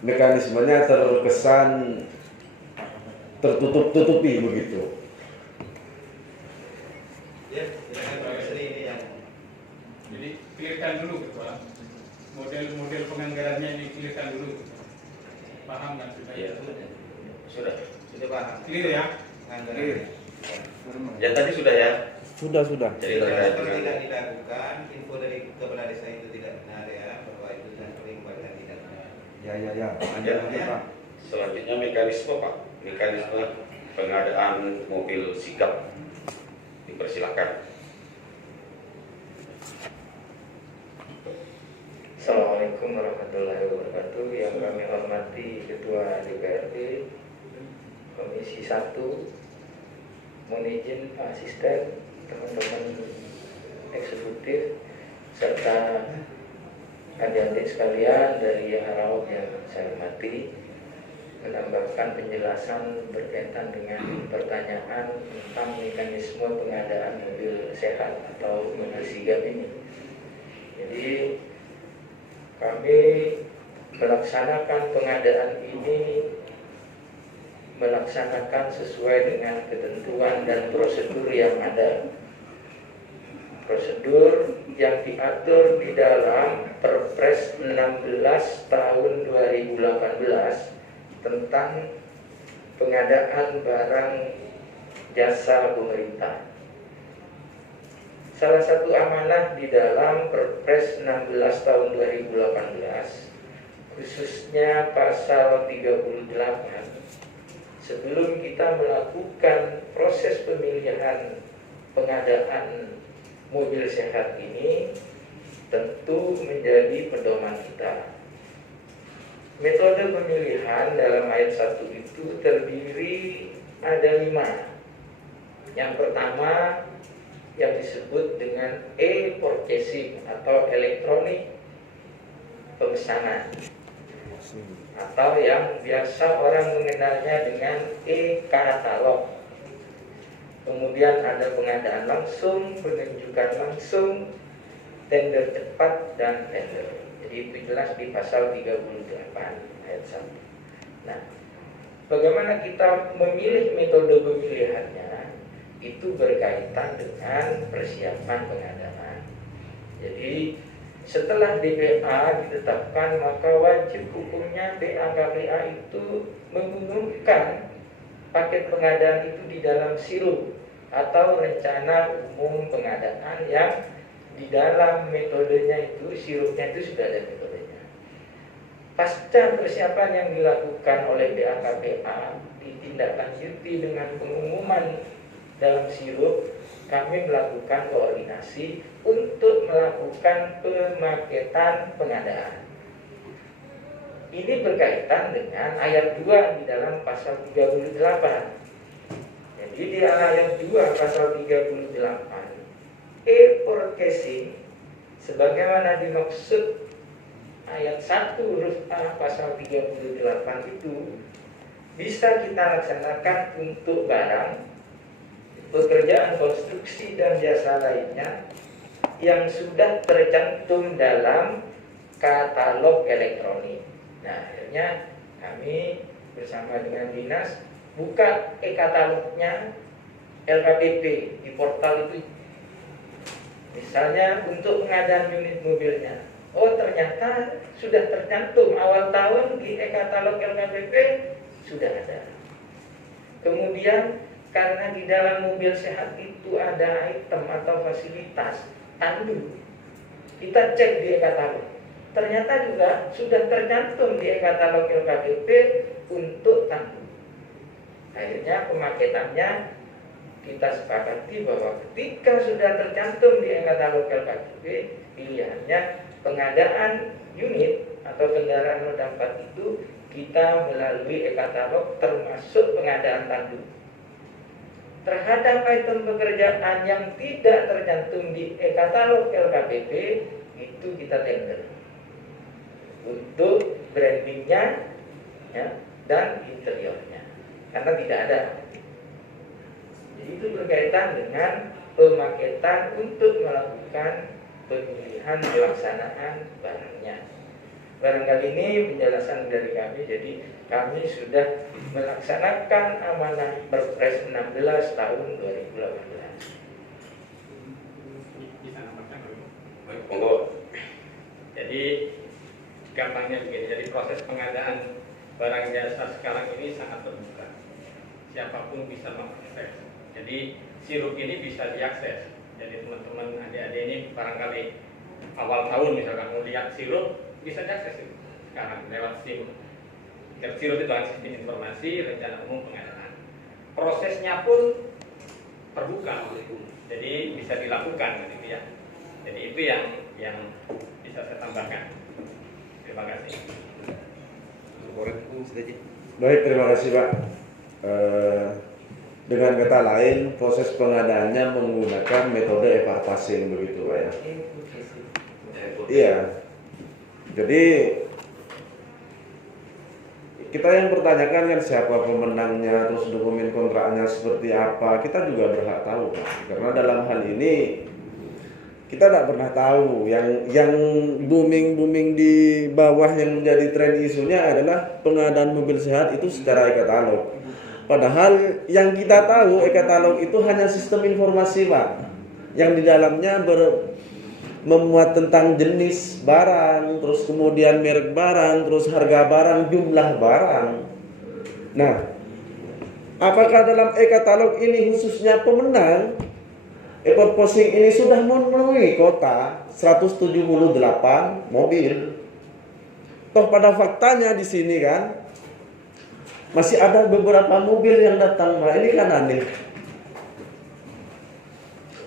mekanismenya terkesan tertutup-tutupi begitu. Jadi clearkan dulu, Ketua. Model-model penganggarannya ini clearkan dulu. Paham kan sudah? Iya, sudah paham. Clear ya? Clear. Ya tadi sudah ya. Sudah. Jadi terkait Kalau dengan tidak dilakukan, info dari kepala desa itu tidak benar ya, bahwa itu dan sering bahkan tidak benar. Ya. Ya. Pak. Selanjutnya mekanisme, Pak. Mekanisme pengadaan mobil sigap. Dipersilakan. Assalamualaikum warahmatullahi wabarakatuh. Yang kami hormati Ketua DPRD Komisi 1, mohon izin Pak Asisten, teman-teman eksekutif, serta adik-adik sekalian dari Harau yang saya hormati, menambahkan penjelasan berkaitan dengan pertanyaan tentang mekanisme pengadaan mobil sehat atau mobil sigap ini. Jadi kami melaksanakan pengadaan ini sesuai dengan ketentuan dan prosedur yang ada. Prosedur yang diatur di dalam Perpres 16 tahun 2018 tentang pengadaan barang jasa pemerintah. Salah satu amanah di dalam Perpres 16 tahun 2018, khususnya pasal 38, sebelum kita melakukan proses pemilihan pengadaan mobil sehat ini, tentu menjadi pedoman kita. Metode pemilihan dalam ayat 1 itu terdiri ada 5. Yang pertama yang disebut dengan e-purchasing atau elektronik pemesanan, atau yang biasa orang mengenalnya dengan e-katalog. Kemudian ada pengadaan langsung, penunjukan langsung, tender cepat, dan tender. Jadi itu jelas di pasal 38 ayat 1. Nah, bagaimana kita memilih metode pemilihannya itu berkaitan dengan persiapan pengadaan. Jadi setelah DPA ditetapkan, maka wajib hukumnya BAKPA itu mengumumkan paket pengadaan itu di dalam sirup atau rencana umum pengadaan yang di dalam metodenya itu, sirupnya itu sudah ada metodenya. Pasca persiapan yang dilakukan oleh BAKPA ditindaklanjuti dengan pengumuman dalam sirup, kami melakukan koordinasi untuk melakukan pemaketan pengadaan. Ini berkaitan dengan ayat 2 di dalam pasal 38. Jadi di ayat 2 pasal 38, e-purchasing sebagaimana dimaksud ayat 1 huruf A pasal 38 itu bisa kita laksanakan untuk barang, pekerjaan konstruksi dan jasa lainnya yang sudah tercantum dalam katalog elektronik. Nah, akhirnya kami bersama dengan dinas buka e-katalognya LKPP di portal itu. Misalnya untuk pengadaan unit mobilnya, oh ternyata sudah tercantum awal tahun di e-katalog LKPP sudah ada. Kemudian karena di dalam mobil sehat itu ada item atau fasilitas tandu, kita cek di e-katalog, ternyata juga sudah tercantum di e-katalog LKPP untuk tandu. Akhirnya pemaketannya kita sepakati bahwa ketika sudah tercantum di e-katalog LKPP, pilihannya pengadaan unit atau kendaraan roda 4 itu kita melalui e-katalog termasuk pengadaan tandu. Terhadap item pekerjaan yang tidak tercantum di e-katalog LKPP itu kita tender untuk brandingnya ya, dan interiornya, karena tidak ada. Jadi itu berkaitan dengan pemaketan untuk melakukan pemilihan pelaksanaan barangnya. Barangkali ini penjelasan dari kami. Jadi kami sudah melaksanakan amanah Perpres 16 tahun 2018. Bisa nambahkan dulu. Baik, monggo. Jadi gampangnya begini, jadi proses pengadaan barang jasa sekarang ini sangat terbuka. Siapapun bisa mengakses. Jadi sirup ini bisa diakses. Jadi teman-teman adik-adik ini barangkali awal tahun misalkan mau lihat sirup, bisa diakses itu sekarang lewat SIM. Sirup itu adalah sistem informasi rencana umum pengadaan. Prosesnya pun terbuka, jadi bisa dilakukan gitu ya. Jadi itu yang bisa saya tambahkan. Terima kasih. Baik, terima kasih Pak. Dengan kata lain, proses pengadaannya menggunakan metode evaluasi begitu Pak ya. Iya. Jadi kita yang pertanyakan kan siapa pemenangnya, terus dokumen kontraknya seperti apa, kita juga berhak tahu Pak. Karena dalam hal ini kita tidak pernah tahu. Yang booming di bawah yang menjadi tren isunya adalah pengadaan mobil sehat itu secara e-katalog. Padahal yang kita tahu e-katalog itu hanya sistem informasi Pak, yang di dalamnya memuat tentang jenis barang, terus kemudian merek barang, terus harga barang, jumlah barang. Nah, apakah dalam e-katalog ini khususnya pemenang e-purchasing ini sudah memenuhi kota 178 mobil? Toh pada faktanya di sini kan masih ada beberapa mobil yang datang, Pak. Ini kan aneh.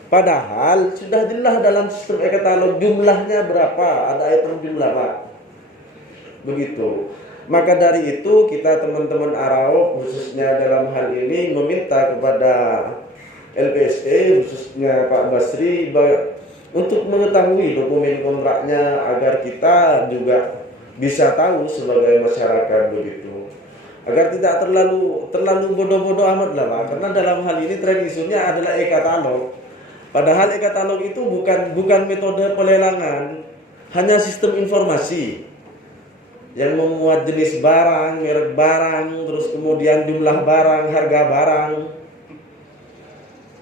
Padahal sudah jelas dalam sistem e-katalog jumlahnya berapa, ada item jumlah Pak. Begitu. Maka dari itu kita teman-teman Arau khususnya dalam hal ini meminta kepada LPSE khususnya Pak Basri untuk mengetahui dokumen kontraknya agar kita juga bisa tahu sebagai masyarakat begitu, agar tidak terlalu bodoh-bodoh amat lah Pak. Karena dalam hal ini trade issue-nya adalah e-katalog. Padahal e-katalog itu bukan metode pelelangan, hanya sistem informasi yang memuat jenis barang, merek barang, terus kemudian jumlah barang, harga barang.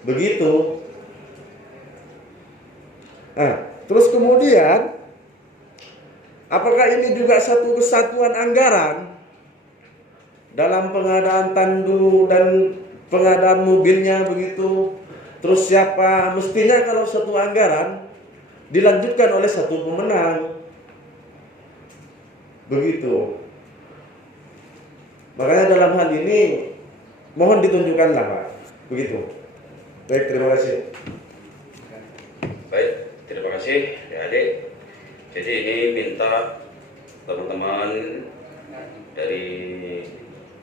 Begitu. Nah, terus kemudian apakah ini juga satu kesatuan anggaran dalam pengadaan tandu dan pengadaan mobilnya begitu? Terus siapa mestinya kalau satu anggaran dilanjutkan oleh satu pemenang? Begitu. Makanya dalam hal ini mohon ditunjukkanlah Pak. Begitu. Baik, terima kasih. Baik, terima kasih ya adik. Jadi ini minta teman-teman dari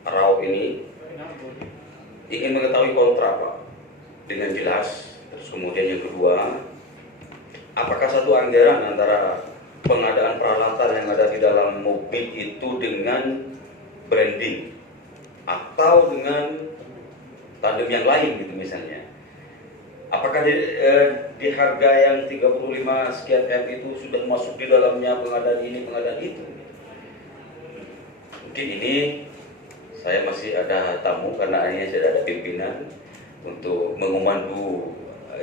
Arau ini ingin mengetahui kontrak Pak dengan jelas. Terus kemudian yang kedua, apakah satu anggaran antara pengadaan peralatan yang ada di dalam mobil itu dengan branding atau dengan tandem yang lain gitu misalnya? Apakah di harga yang 35 sekian M itu sudah masuk di dalamnya pengadaan ini, pengadaan itu? Mungkin ini saya masih ada tamu karena ini sudah ada pimpinan untuk mengumandu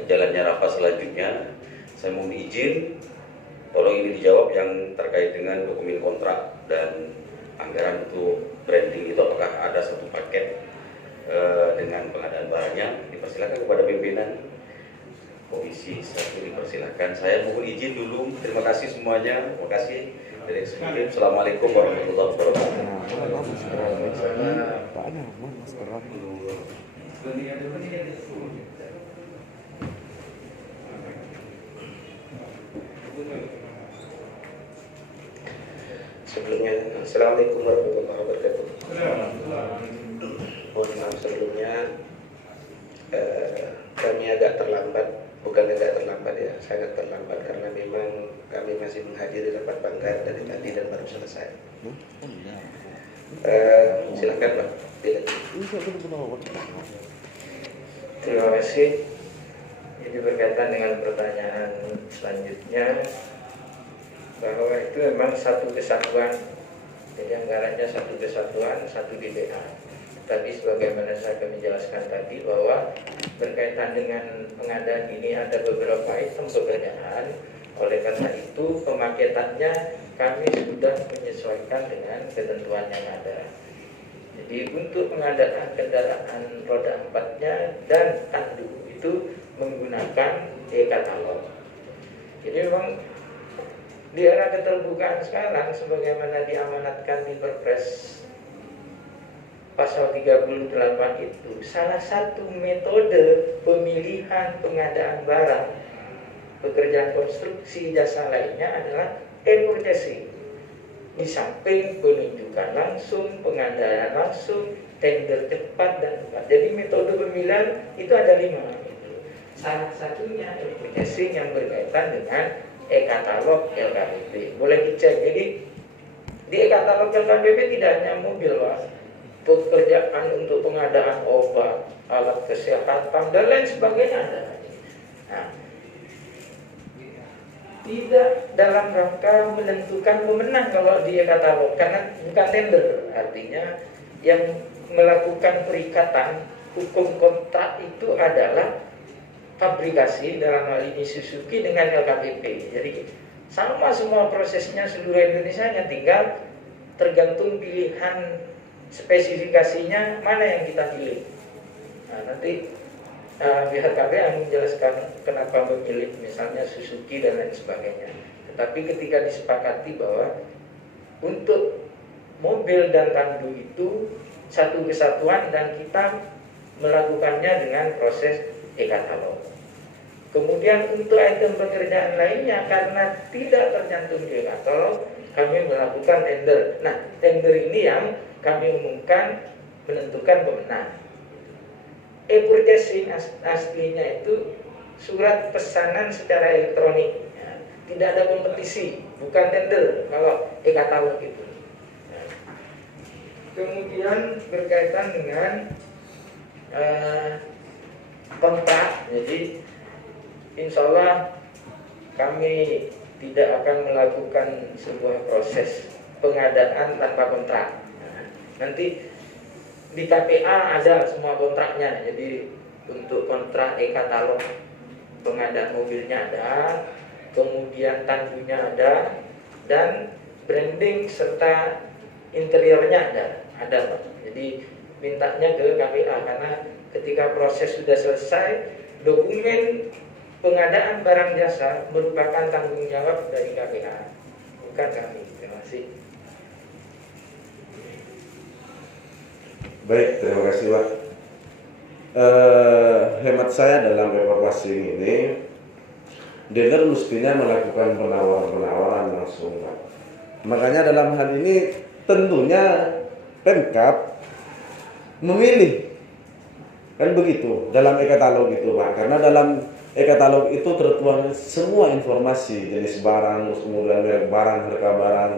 jalannya rapat selanjutnya. Saya mohon izin, tolong ini dijawab yang terkait dengan dokumen kontrak dan anggaran untuk branding itu apakah ada satu paket dengan pengadaan barangnya. Dipersilakan kepada pimpinan Komisi 1, dipersilakan. Saya mohon izin dulu. Terima kasih semuanya. Terima kasih dari eksekutif. Assalamualaikum warahmatullahi wabarakatuh. Sebelumnya, Assalamualaikum warahmatullahi wabarakatuh. Mohon maaf sebelumnya, kami agak terlambat, bukan agak terlambat ya, sangat terlambat karena memang kami masih menghadiri rapat banggar dari tadi dan baru selesai. Silakan Pak. Terima kasih. Ini berkaitan dengan pertanyaan selanjutnya, bahwa itu memang satu kesatuan, jadi anggarannya satu kesatuan, satu DBA. Tapi sebagaimana saya menjelaskan tadi bahwa berkaitan dengan pengadaan ini ada beberapa item pekerjaan. Oleh karena itu pemaketannya kami sudah menyesuaikan dengan ketentuan yang ada. Jadi untuk pengadaan kendaraan roda 4-nya dan tandu itu menggunakan e-katalog. Jadi memang di era keterbukaan sekarang sebagaimana diamanatkan di Perpres Pasal 38 itu, salah satu metode pemilihan pengadaan barang pekerjaan konstruksi jasa lainnya adalah e-purchasing. Di samping penunjukan langsung, pengadaan langsung, tender cepat dan tepat. Jadi metode pemilihan itu ada 5. Salah satunya e-purchasing yang berkaitan dengan e-katalog LKPP. Boleh dicek. Jadi di e-katalog LKPP tidak hanya mobil, Pak. Pekerjaan untuk pengadaan obat, alat kesehatan, dan lain sebagainya ada. Nah, tidak dalam rangka menentukan pemenang kalau di e-katalog, karena bukan tender. Artinya yang melakukan perikatan hukum kontrak itu adalah fabrikasi, dalam hal ini Suzuki dengan LKPP. Jadi sama semua prosesnya seluruh Indonesia, hanya tinggal tergantung pilihan spesifikasinya mana yang kita pilih. Nah, nanti pihak KB yang menjelaskan kenapa memilih misalnya Suzuki dan lain sebagainya. Tetapi ketika disepakati bahwa untuk mobil dan tandu itu satu kesatuan dan kita melakukannya dengan proses e-katalog. Kemudian untuk item pekerjaan lainnya karena tidak tercantum di e-katalog, kami melakukan tender. Nah, tender ini yang kami umumkan menentukan pemenang. E-purchasing aslinya itu surat pesanan secara elektronik, ya. Tidak ada kompetisi, bukan tender kalau e-katalog itu. Ya. Kemudian berkaitan dengan kontrak, jadi insya Allah kami tidak akan melakukan sebuah proses pengadaan tanpa kontrak. Nah, nanti di KPA ada semua kontraknya, jadi untuk kontrak e-katalog pengadaan mobilnya ada, kemudian tandunya ada, dan branding serta interiornya ada Pak. Jadi mintanya ke KPA karena ketika proses sudah selesai, dokumen pengadaan barang jasa merupakan tanggung jawab dari KPA, bukan kami. Terima kasih. Baik, terima kasih Pak. Hemat saya dalam evaluasi ini, dealer mestinya melakukan penawaran langsung Pak. Makanya dalam hal ini tentunya Pemkab memilih, kan begitu dalam e-katalog itu Pak, karena dalam e-katalog itu tertuang semua informasi jenis barang, terus kemudian merek barang, harga barang.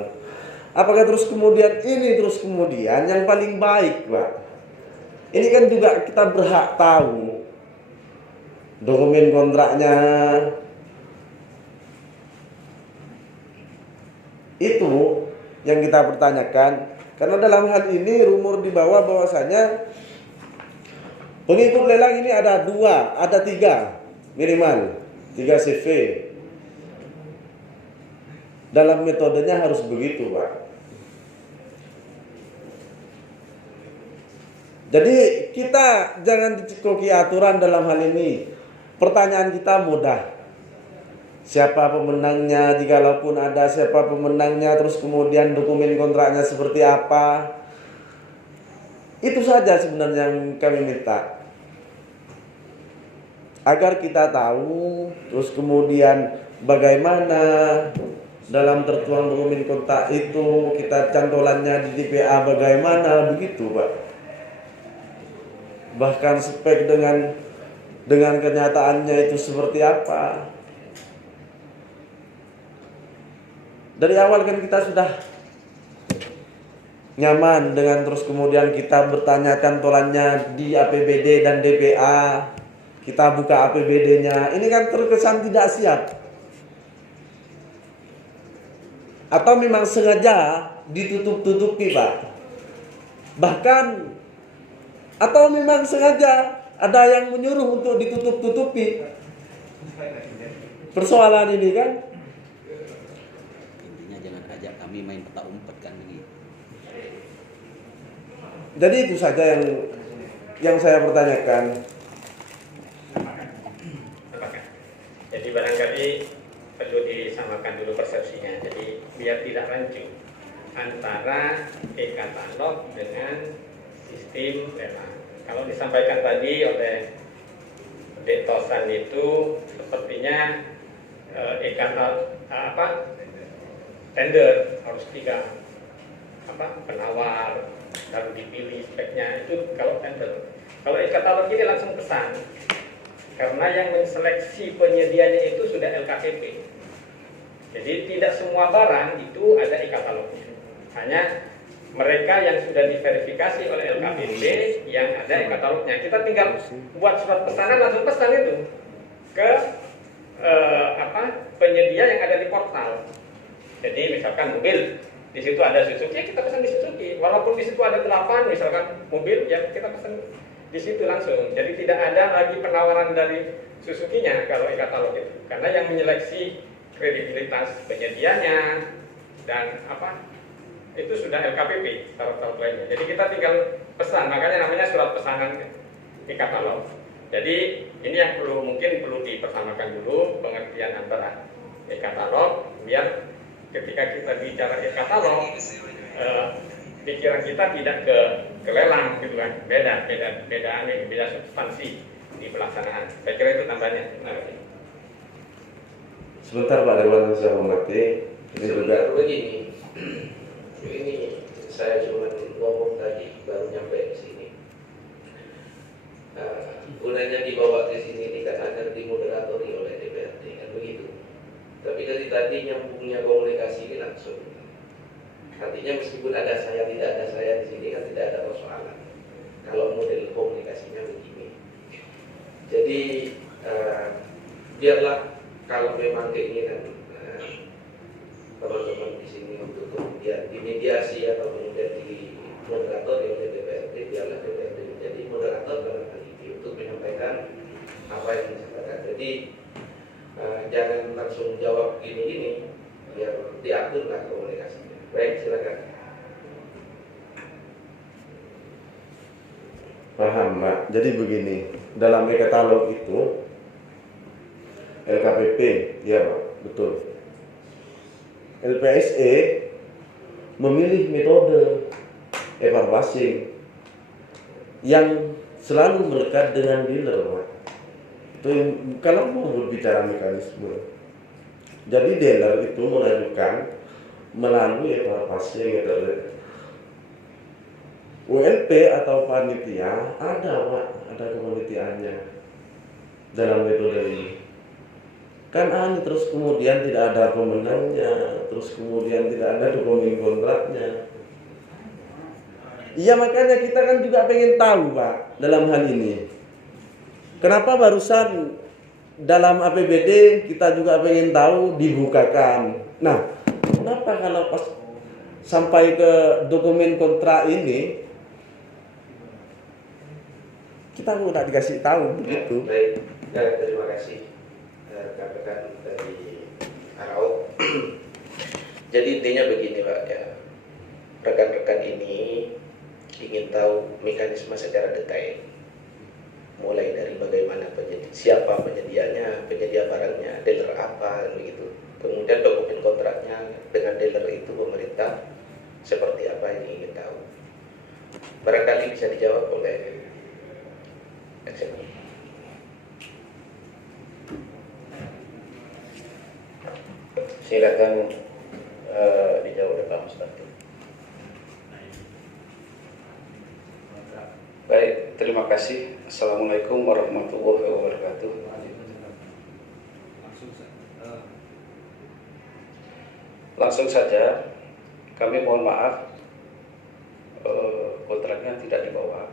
Apakah terus kemudian yang paling baik Pak? Ini kan juga kita berhak tahu dokumen kontraknya. Itu yang kita pertanyakan. Karena dalam hal ini rumor di bawah bahwasanya pengikut lelang ini ada 2, ada 3 minimal 3 CV. Dalam metodenya harus begitu Pak. Jadi kita jangan dicekoki aturan dalam hal ini. Pertanyaan kita mudah. Siapa pemenangnya, jikalaupun ada siapa pemenangnya, terus kemudian dokumen kontraknya seperti apa. Itu saja sebenarnya yang kami minta. Agar kita tahu, terus kemudian bagaimana dalam tertuang dokumen kontrak itu, kita cantolannya di DPA bagaimana, begitu Pak. Bahkan spek dengan kenyataannya itu seperti apa. Dari awal kan kita sudah nyaman dengan terus kemudian kita bertanya cantolannya di APBD dan DPA. Kita buka APBD-nya. Ini kan terkesan tidak siap. Atau memang sengaja ditutup-tutupi Pak. Bahkan atau memang sengaja ada yang menyuruh untuk ditutup-tutupi persoalan ini kan. Intinya jangan ajak kami main petak umpet kan begitu. Jadi itu saja yang saya pertanyakan. Jadi barangkali perlu disamakan dulu persepsinya. Jadi biar tidak rancu antara e-katalog dengan sistem lelang. Kalau disampaikan tadi oleh Dek Tosan itu sepertinya tender harus 3 penawar baru dipilih speknya, itu kalau tender. Kalau e-katalog ini langsung pesan, karena yang menseleksi penyedianya itu sudah LKPP. Jadi tidak semua barang itu ada e-katalognya, hanya mereka yang sudah diverifikasi oleh LKPP yang ada e-katalognya. Kita tinggal buat surat pesanan, langsung pesan itu ke penyedia yang ada di portal. Jadi misalkan mobil, di situ ada Suzuki, kita pesan di Suzuki. Walaupun di situ ada 8 misalkan mobil, ya kita pesan di situ langsung. Jadi tidak ada lagi penawaran dari Suzuki-nya kalau e-katalog itu, karena yang menyeleksi kredibilitas penyedianya dan itu sudah LKPP syarat-syarat lainnya. Jadi kita tinggal pesan, makanya namanya surat pesanan e-katalog. Jadi ini yang mungkin perlu dipersamakan dulu pengertian antara e-katalog, biar ketika kita bicara e-katalog pikiran kita tidak ke lelang gitu kan. Beda substansi di pelaksanaan. Saya kira itu tambahnya. Sebentar Pak Dewan, saya hormati. Ini juga begini, Ini saya cuma ngomong tadi baru nyampe di sini. Gunanya dibawa ke sini ini kan akan dimoderatori oleh DPRD kan begitu. Tapi dari tadi nyambungnya komunikasi ini langsung. Artinya meskipun ada saya tidak ada saya di sini kan tidak ada persoalan. Kalau model komunikasinya begini. Jadi biarlah kalau memang keinginan teman-teman di sini untuk kemudian dimediasi atau kemudian dimoderatori oleh DPRD, biarlah DPRD menjadi moderator dalam hal ini untuk menyampaikan apa yang disampaikan. Jadi jangan langsung jawab gini-gini, biar diaturlah komunikasinya. Baik, silakan. Paham, Pak. Jadi begini, dalam e-katalog itu LKPP, ya Pak, betul. LPSE memilih metode evaluasi yang selalu melekat dengan dealer, Pak. Itu kalau mau berbicara mekanisme. Jadi dealer itu mengajukan melalui evaluasi metode. ULP atau panitia ada, Pak, ada kepanitiaannya dalam metode ini. Kan terus kemudian tidak ada pemenangnya, terus kemudian tidak ada dokumen kontraknya. Iya, makanya kita kan juga pengen tahu, Pak, dalam hal ini. Kenapa barusan dalam APBD kita juga pengen tahu dibukakan. Nah, kenapa kalau pas sampai ke dokumen kontrak ini kita udah dikasih tahu begitu. Baik, terima kasih rekan-rekan dari Araut. Jadi intinya begini Pak ya, rekan-rekan ini ingin tahu mekanisme secara detail, mulai dari bagaimana siapa penyedianya, penyedia barangnya, dealer apa, begitu. Kemudian dokumen kontraknya dengan dealer itu pemerintah seperti apa yang ingin tahu. Barangkali bisa dijawab oleh eksekutif. Silakan dijawab oleh Pak Mustaqim. Baik, terima kasih. Assalamualaikum warahmatullahi wabarakatuh. Langsung saja, kami mohon maaf kontraknya tidak dibawa.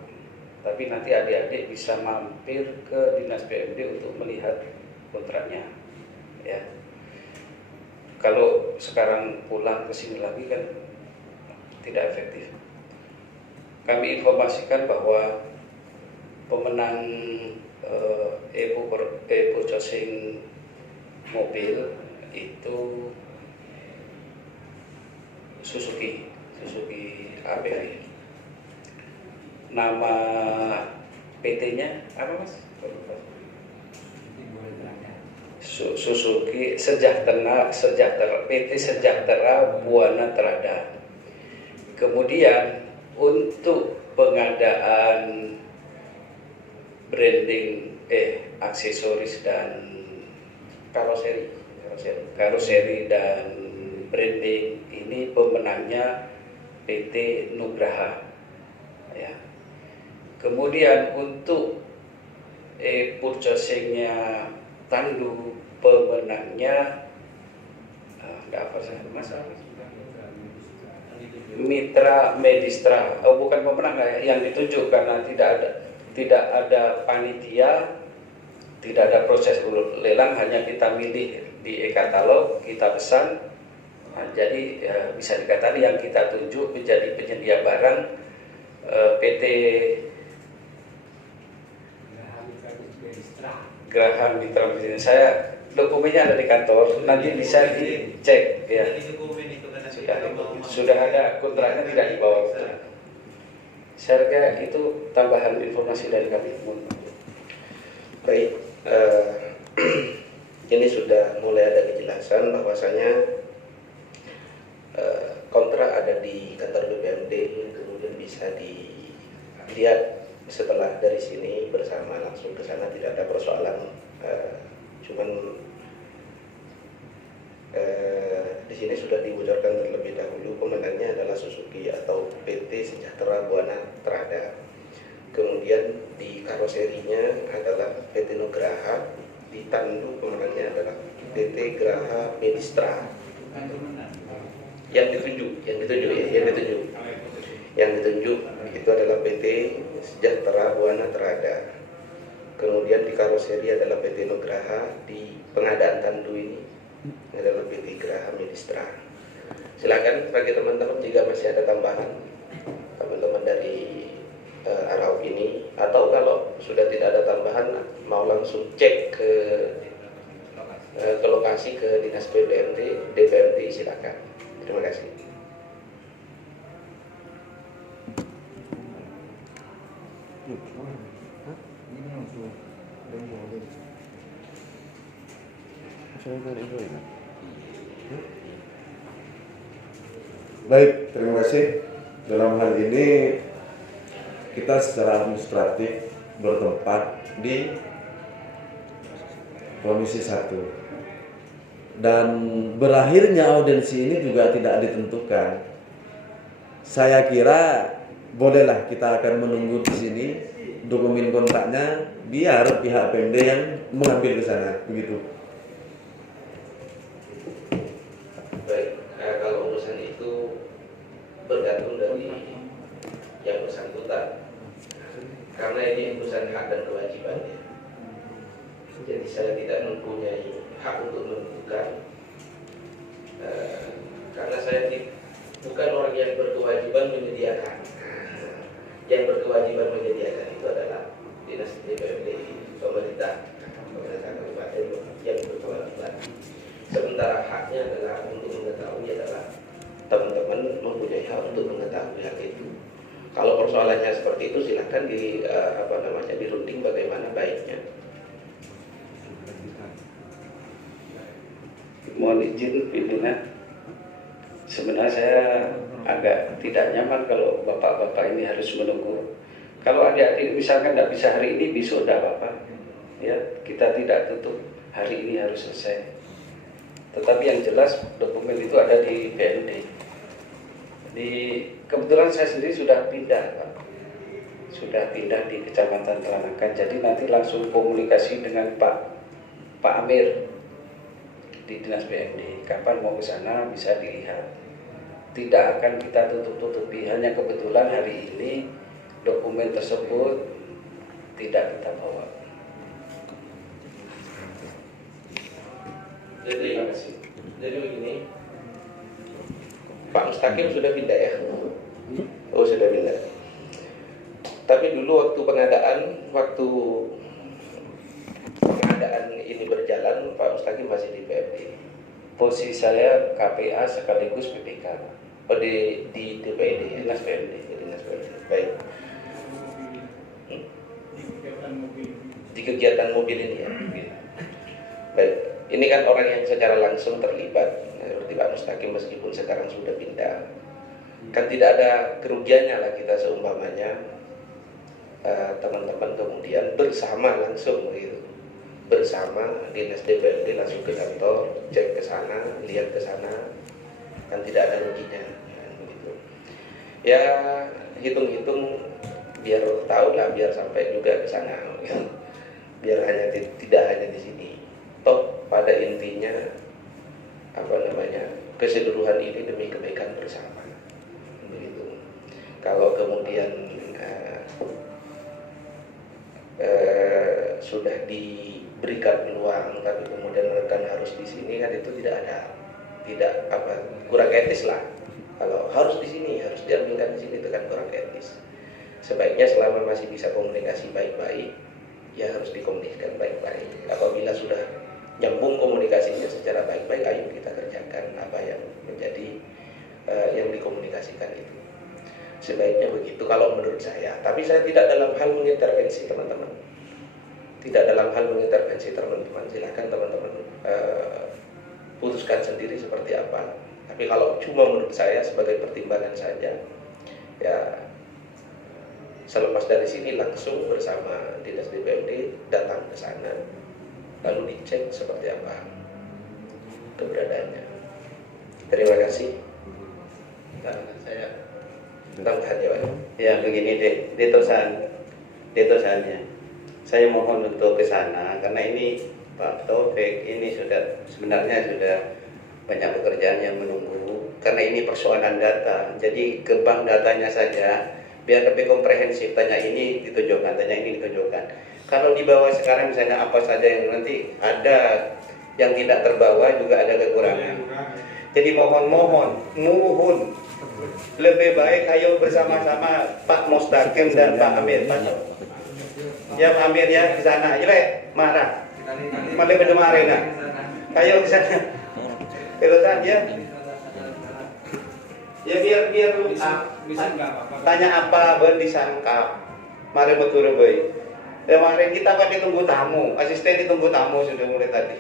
Tapi nanti adik-adik bisa mampir ke Dinas PMD untuk melihat kontraknya. Ya. Kalau sekarang pulang ke sini lagi kan tidak efektif. Kami informasikan bahwa pemenang e-purchasing mobil itu Suzuki APV. Nama PT-nya apa Mas? Suzuki Sejahtera PT Sejahtera Buana Trada. Kemudian untuk pengadaan branding aksesoris dan karoseri dan branding ini pemenangnya PT Nugraha ya. Kemudian untuk purchasingnya Tandu pemenangnya Mitra Medistra, bukan pemenang yang ditunjuk karena tidak ada panitia, tidak ada proses lelang, hanya kita milih di e-katalog, kita pesan. Nah, jadi bisa dikatakan yang kita tunjuk menjadi penyedia barang PT Graha Mitra Medistra. Saya dokumennya ada di kantor, nanti bisa dicek ya. Sudah ada kontraknya, tidak dibawa. Saya kira itu tambahan informasi dari kami. Baik, ini sudah mulai ada kejelasan bahwasanya kontrak ada di kantor BPMD, kemudian bisa dilihat setelah dari sini bersama langsung ke sana, tidak ada persoalan. Cuman di sini sudah dibocorkan terlebih dahulu, pemenangnya adalah Suzuki atau PT Sejahtera Buana Trada. Kemudian di karoserinya adalah PT Nugraha, di tandu pemenangnya adalah PT Graha Medistra. Yang ditunjuk itu adalah PT Sejahtera Buana Trada. Kemudian di karoseri adalah PT Nugraha, di pengadaan tandu ini adalah PT Graha Medistra. Silakan bagi teman-teman jika masih ada tambahan, teman-teman dari Araup ini, atau kalau sudah tidak ada tambahan mau langsung cek ke lokasi ke Dinas PBMD, DPMD, silakan. Terima kasih. Baik, terima kasih. Dalam hal ini kita secara administratif bertempat di Komisi 1 dan berakhirnya audiensi ini juga tidak ditentukan. Saya kira bolehlah kita akan menunggu di sini dokumen kontraknya biar pihak PMD yang mengambil ke sana, begitu. Baik, kalau urusan itu bergantung dari yang bersangkutan, karena ini urusan hak dan kewajibannya. Jadi saya tidak mempunyai hak untuk menentukan, karena saya bukan orang yang berkewajiban menyediakan. Yang berkewajiban menyediakan itu adalah Dinas DPRD, pemerintah kabupaten yang berkewajiban. Sementara haknya adalah untuk mengetahui adalah teman-teman mempunyai hak untuk mengetahui hal itu. Kalau persoalannya seperti itu, silakan dirunding bagaimana baiknya. Mohon izin pimpinan, sebenarnya saya agak tidak nyaman kalau bapak-bapak ini harus menunggu. Kalau adik-adik misalkan tidak bisa hari ini, besok tidak apa-apa. Ya, kita tidak tutup hari ini harus selesai. Tetapi yang jelas dokumen itu ada di PMD. Kebetulan saya sendiri sudah pindah, Pak. Sudah pindah di Kecamatan Teranakan. Jadi nanti langsung komunikasi dengan Pak Amir di Dinas PMD. Kapan mau ke sana bisa dilihat. Tidak akan kita tutup-tutupi. Hanya kebetulan hari ini dokumen tersebut tidak kita bawa. Jadi begini, Pak Mustaqim sudah pindah ya? Oh, sudah pindah. Tapi dulu waktu pengadaan ini berjalan, Pak Mustaqim masih di PMD. Posisi saya KPA sekaligus PPK. Oh, di DPD, Dinas PMD. Baik. Di kegiatan mobil ini ya. Baik. Ini kan orang yang secara langsung terlibat, seperti Pak Mustaqim meskipun sekarang sudah pindah. Kan tidak ada kerugiannya lah kita seumpamanya teman-teman kemudian bersama langsung gitu. Bersama Dinas DPRD langsung ke kantor, cek ke sana, lihat ke sana, kan tidak ada ruginya kan, begitu. Ya hitung-hitung biar tahu lah, biar sampai juga ke sana gitu. Biar tidak hanya di sini. Toh pada intinya keseluruhan ini demi kebaikan bersama, begitu. Kalau kemudian sudah diberikan peluang tapi kemudian rekan harus di sini, kan itu kurang etis lah. Kalau harus di sini, harus diambilkan di sini, itu kan kurang etis. Sebaiknya selama masih bisa komunikasi baik-baik, ya harus dikomunikasikan baik-baik. Apabila sudah nyambung komunikasinya secara baik-baik, ayo kita kerjakan apa yang menjadi yang dikomunikasikan itu. Sebaiknya begitu kalau menurut saya. Tapi saya tidak dalam hal mengintervensi teman-teman. Tidak dalam hal mengintervensi teman-teman. Silakan teman-teman putuskan sendiri seperti apa. Tapi kalau cuma menurut saya sebagai pertimbangan saja, ya selepas dari sini langsung bersama Dinas DPRD datang ke sana, lalu dicek seperti apa keberadaannya. Terima kasih. Saya tambahan ya Pak. Ya begini detosannya. Saya mohon untuk ke sana karena ini Pak Taufik ini sebenarnya sudah banyak pekerjaan yang menunggu karena ini persoalan data. Jadi ke bank datanya saja biar lebih komprehensif, tanya ini ditunjukkan, tanya ini ditunjukkan. Kalau di bawah sekarang misalnya apa saja yang nanti ada yang tidak terbawa juga ada kekurangan. Jadi mohon lebih baik ayo bersama-sama Pak Mustaqim dan Pak Amir. Ya Pak Amir ya di sana. Jelek marah. Malah berdemarin nah. Ayo di sana. Terusan ya. Ya biar tanya apa disangkap. Mari betul boy. Kemarin kita kan ditunggu tamu, asisten ditunggu tamu sudah mulai tadi.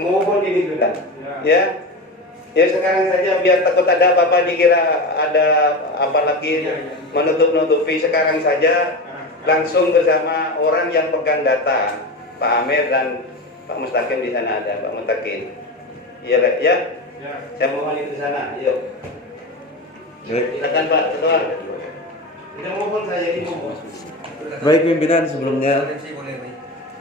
Mohon ini sudah. Ya. Ya sekarang saja biar takut ada apa-apa dikira ada apa lagi menutup-nutupi, sekarang saja langsung bersama orang yang pegang data, Pak Amir dan Pak Mustaqim di sana ada, Pak Mustaqim. Iya, ya. Saya mohon itu sana, yuk. Silakan Pak, keluar. Kita mohon saya ini mohon. Baik pimpinan, sebelumnya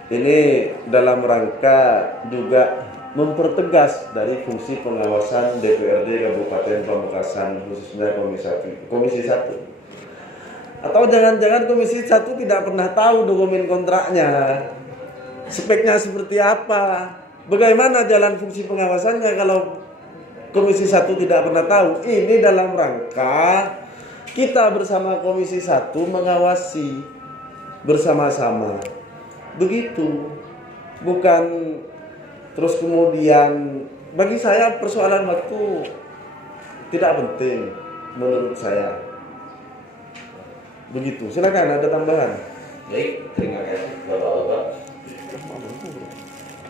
ini dalam rangka juga mempertegas dari fungsi pengawasan DPRD Kabupaten Pamekasan, khususnya Komisi 1. Atau jangan-jangan Komisi 1 tidak pernah tahu dokumen kontraknya, speknya seperti apa, bagaimana jalan fungsi pengawasannya kalau Komisi 1 tidak pernah tahu. Ini dalam rangka kita bersama Komisi 1 mengawasi bersama-sama. Begitu. Bukan terus kemudian, bagi saya persoalan waktu tidak penting menurut saya. Begitu. Silakan ada tambahan. Baik, terima kasih Bapak-bapak.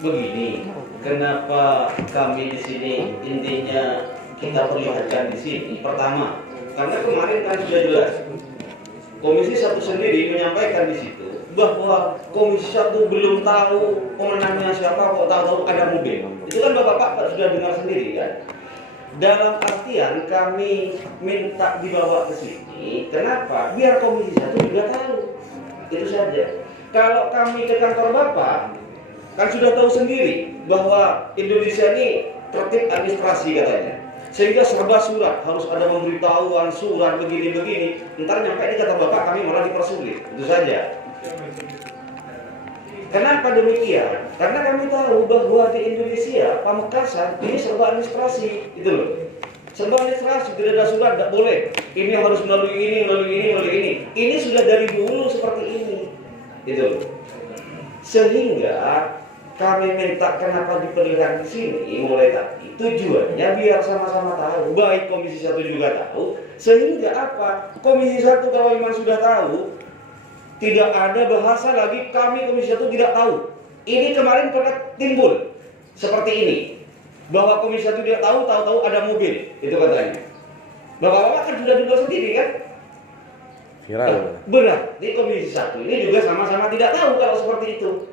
Begini, kenapa kami di sini intinya kita perlihatkan di sini. Pertama, karena kemarin kan sudah jelas Komisi 1 sendiri menyampaikan di situ bahwa Komisi 1 belum tahu pemenangnya siapa, kok tahu ada mobil. Itu kan Bapak-bapak sudah dengar sendiri kan. Dalam artian kami minta dibawa ke sini, kenapa? Biar Komisi 1 juga tahu. Itu saja. Kalau kami ke kantor Bapak, kan sudah tahu sendiri bahwa Indonesia ini tertib administrasi katanya. Sehingga serba surat, harus ada pemberitahuan, surat begini-begini. Ntar nyampe di kata Bapak kami malah dipersulit. Itu saja. Kenapa demikian? Karena kami tahu bahwa di Indonesia, Pamekasan ini serba administrasi, itu loh. Serba administrasi, tidak ada surat, tidak boleh. Ini harus melalui ini, melalui ini, melalui ini. Ini sudah dari dulu seperti ini, itu loh. Sehingga kami minta kenapa diperlihatkan di sini mulai tadi. Tujuannya biar sama-sama tahu, baik Komisi 1 juga tahu. Sehingga apa? Komisi 1 kalau memang sudah tahu, tidak ada bahasa lagi kami Komisi 1 tidak tahu. Ini kemarin pernah timbul seperti ini, bahwa Komisi 1 tidak tahu, tahu-tahu ada mobil, itu katanya. Bapak-bapak kan sudah dengar sendiri kan? Viral. Berarti Komisi 1 ini juga sama-sama tidak tahu kalau seperti itu.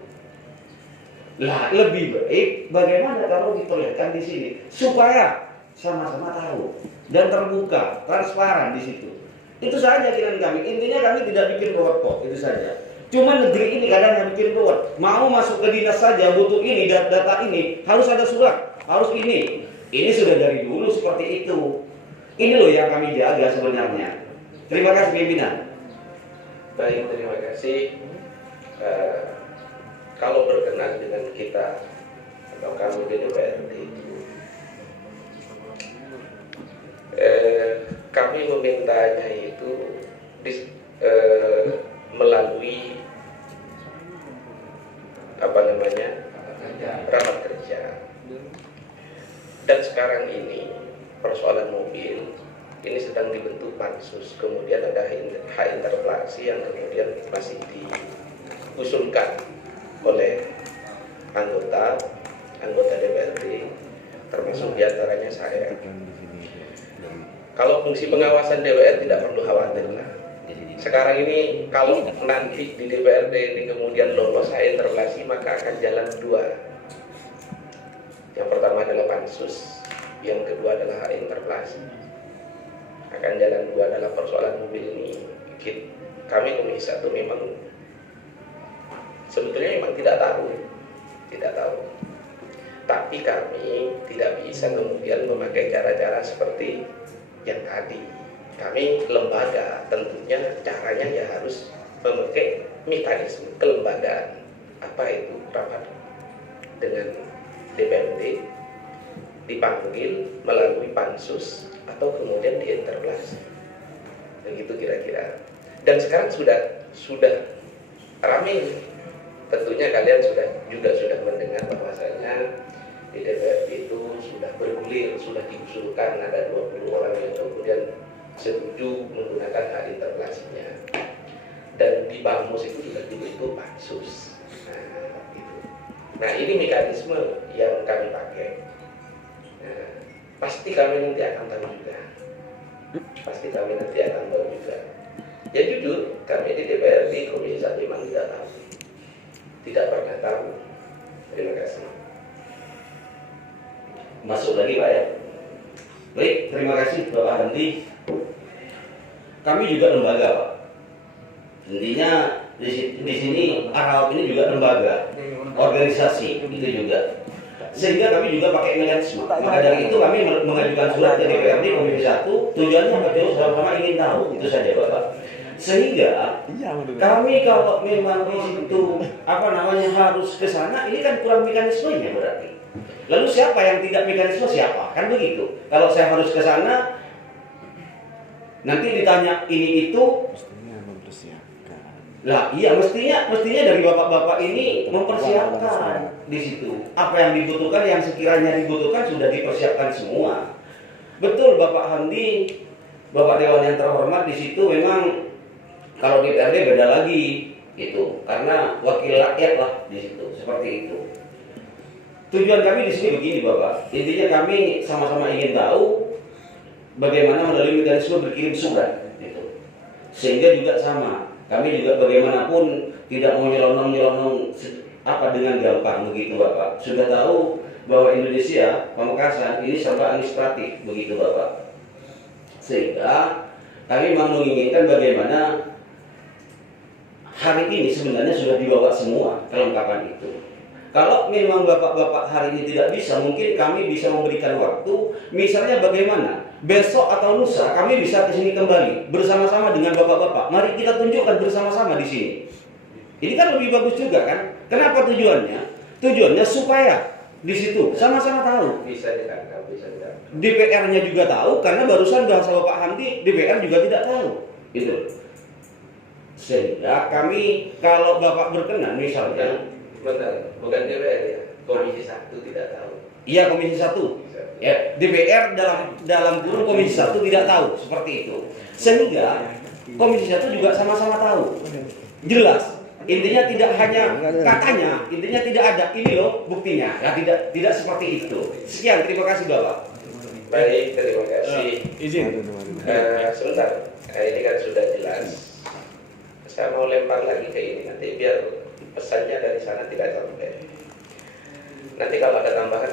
Lah, lebih baik bagaimana kalau diperlihatkan di sini supaya sama-sama tahu dan terbuka, transparan di situ. Itu saja kira kami. Intinya kami tidak bikin ruwet kok, itu saja. Cuma negeri ini kadang yang bikin ruwet. Mau masuk ke dinas saja butuh ini, data ini, harus ada surat, harus ini. Ini sudah dari dulu seperti itu. Ini loh yang kami jaga sebenarnya. Terima kasih pimpinan. Baik, terima kasih. Kalau berkenan dengan kita atau kami di DPRD, kami memintanya itu melalui rapat kerja. Dan sekarang ini persoalan mobil ini sedang dibentuk pansus, kemudian ada hak interpelasi yang kemudian masih diusulkan oleh anggota DPRD, termasuk diantaranya saya. Kalau fungsi pengawasan DPR tidak perlu khawatir lah. Sekarang ini kalau nanti di DPRD ini kemudian lolos hak interpelasi, maka akan jalan dua. Yang pertama adalah pansus, yang kedua adalah hak interpelasi. Akan jalan dua adalah persoalan mobil ini. Kami Komisi 1 memang sebetulnya memang tidak tahu. Tapi kami tidak bisa kemudian memakai cara-cara seperti yang tadi. Kami lembaga, tentunya caranya ya harus memakai mekanisme kelembagaan. Apa itu? Rapat dengan DPRD, dipanggil melalui pansus atau kemudian diinterpelasi. Begitu kira-kira. Dan sekarang sudah ramai. Tentunya kalian sudah mendengar bahwasanya di DPRD itu sudah bergulir, sudah diusulkan ada 20 orang yang kemudian setuju menggunakan hak interpelasinya. Dan di Bamus itu juga dibentuk pansus. Nah, ini mekanisme yang kami pakai. Nah, pasti kami nanti akan tahu juga. Ya jujur, kami di DPRD Komisi 1 memang tidak tahu. Tidak pernah tahu. Terima kasih. Masuk lagi Pak ya. Baik, terima kasih Bapak Handi. Kami juga lembaga Pak. Intinya di sini Arhab ini juga lembaga, organisasi itu juga. Sehingga kami juga pakai mekanisme. Maka dari itu kami mengajukan surat ke DPRD Komisi 1. Tujuannya beliau sama-sama ingin tahu. Itu saja Bapak. Sehingga kami kalau memang di situ harus ke sana, ini kan kurang mekanismenya berarti. Lalu siapa yang tidak mekanisme siapa? Kan begitu. Kalau saya harus ke sana, nanti ditanya ini itu. Lah iya mestinya dari bapak-bapak ini mempersiapkan di situ. Apa yang dibutuhkan, yang sekiranya dibutuhkan sudah dipersiapkan semua. Betul Bapak Handi, Bapak Dewan yang terhormat di situ memang kalau di DPRD beda lagi gitu. Karena wakil rakyat lah di situ, seperti itu. Tujuan kami di sini begini Bapak. Intinya kami sama-sama ingin tahu bagaimana melalui mekanisme berkirim surat gitu. Sehingga juga sama. Kami juga bagaimanapun tidak mau nyelonong dengan gampang begitu Bapak. Sudah tahu bahwa Indonesia, Pamekasan ini serba administratif begitu Bapak. Sehingga kami memang menginginkan bagaimana hari ini sebenarnya sudah dibawa semua kelengkapan itu. Kalau memang bapak-bapak hari ini tidak bisa, mungkin kami bisa memberikan waktu. Misalnya bagaimana besok atau lusa kami bisa ke sini kembali bersama-sama dengan bapak-bapak. Mari kita tunjukkan bersama-sama di sini. Ini kan lebih bagus juga kan? Kenapa tujuannya? Tujuannya supaya di situ sama-sama tahu. Bisa ditangkap. DPR-nya juga tahu, karena barusan bahasa Bapak Handi, DPR juga tidak tahu. Itu. Sehingga kami kalau Bapak berkenan misalnya, benar, bukan DPR ya, Komisi 1 tidak tahu. Iya Komisi 1. Ya, DPR dalam kurung Komisi 1 tidak tahu seperti itu. Sehingga Komisi 1 juga sama-sama tahu. Jelas. Intinya tidak hanya katanya, intinya tidak ada ini loh buktinya. Ya, tidak seperti itu. Sekian, terima kasih Bapak. Baik, terima kasih. Izin. Sebentar, ini kan sudah jelas. Saya mau lempar lagi ke ini nanti biar pesannya dari sana tidak sampai. Nanti kalau ada tambahan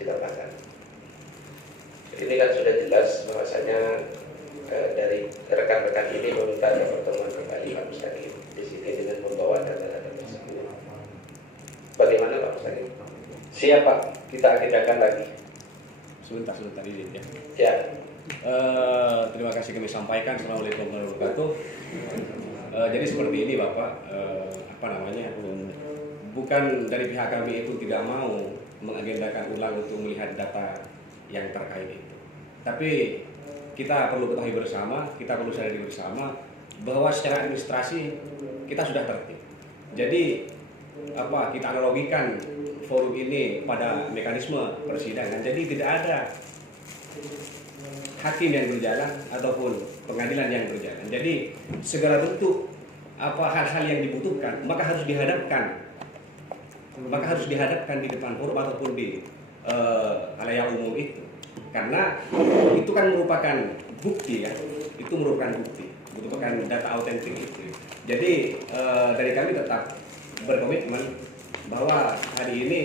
ditambahkan. Ini kan sudah jelas bahwasanya dari rekan-rekan ini meminta ada pertemuan kembali Pak Mustaqim di sini dengan membawa data-data tersebut. Bagaimana Pak Mustaqim? Siap Pak, kita agendakan lagi. Sebentar izin ya. Ya. Terima kasih kami sampaikan. Assalamualaikum warahmatullahi wabarakatuh. Jadi seperti ini Bapak, bukan dari pihak kami itu tidak mau mengagendakan ulang untuk melihat data yang terkait itu. Tapi kita perlu ketahui bersama, kita perlu sadari bersama bahwa secara administrasi kita sudah tertib. Jadi kita analogikan forum ini pada mekanisme persidangan. Jadi tidak ada hakim yang berjalan ataupun pengadilan yang berjalan. Jadi segala bentuk hal-hal yang dibutuhkan maka harus dihadapkan di depan forum ataupun di halayak umum itu. Karena itu kan merupakan bukti ya, itu merupakan data autentik itu. Jadi dari kami tetap berkomitmen bahwa hari ini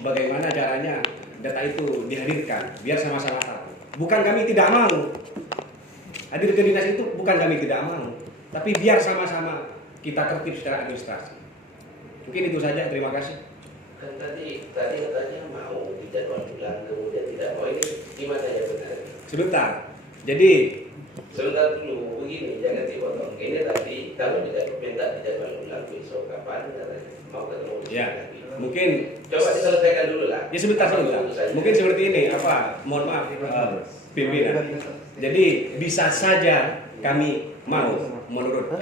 bagaimana caranya data itu dihadirkan, biar sama-sama tahu. Bukan kami tidak mau hadir ke dinas itu, bukan kami tidak mau, tapi biar sama-sama kita tertib secara administrasi. Mungkin itu saja, terima kasih. Kan tadi katanya mau dijadwal ulang, kemudian tidak mau, ini gimana ya benar? Sebentar, jadi Sebentar dulu, begini, jangan dipotong. Ini tadi kalau tidak minta dijadwal ulang besok kapan katanya mau ketemu ya, lagi. mungkin Coba diselesaikan dulu lah. ya sebentar. Mungkin seperti ini, mohon maaf pimpinan. Jadi bisa saja kami mau menurut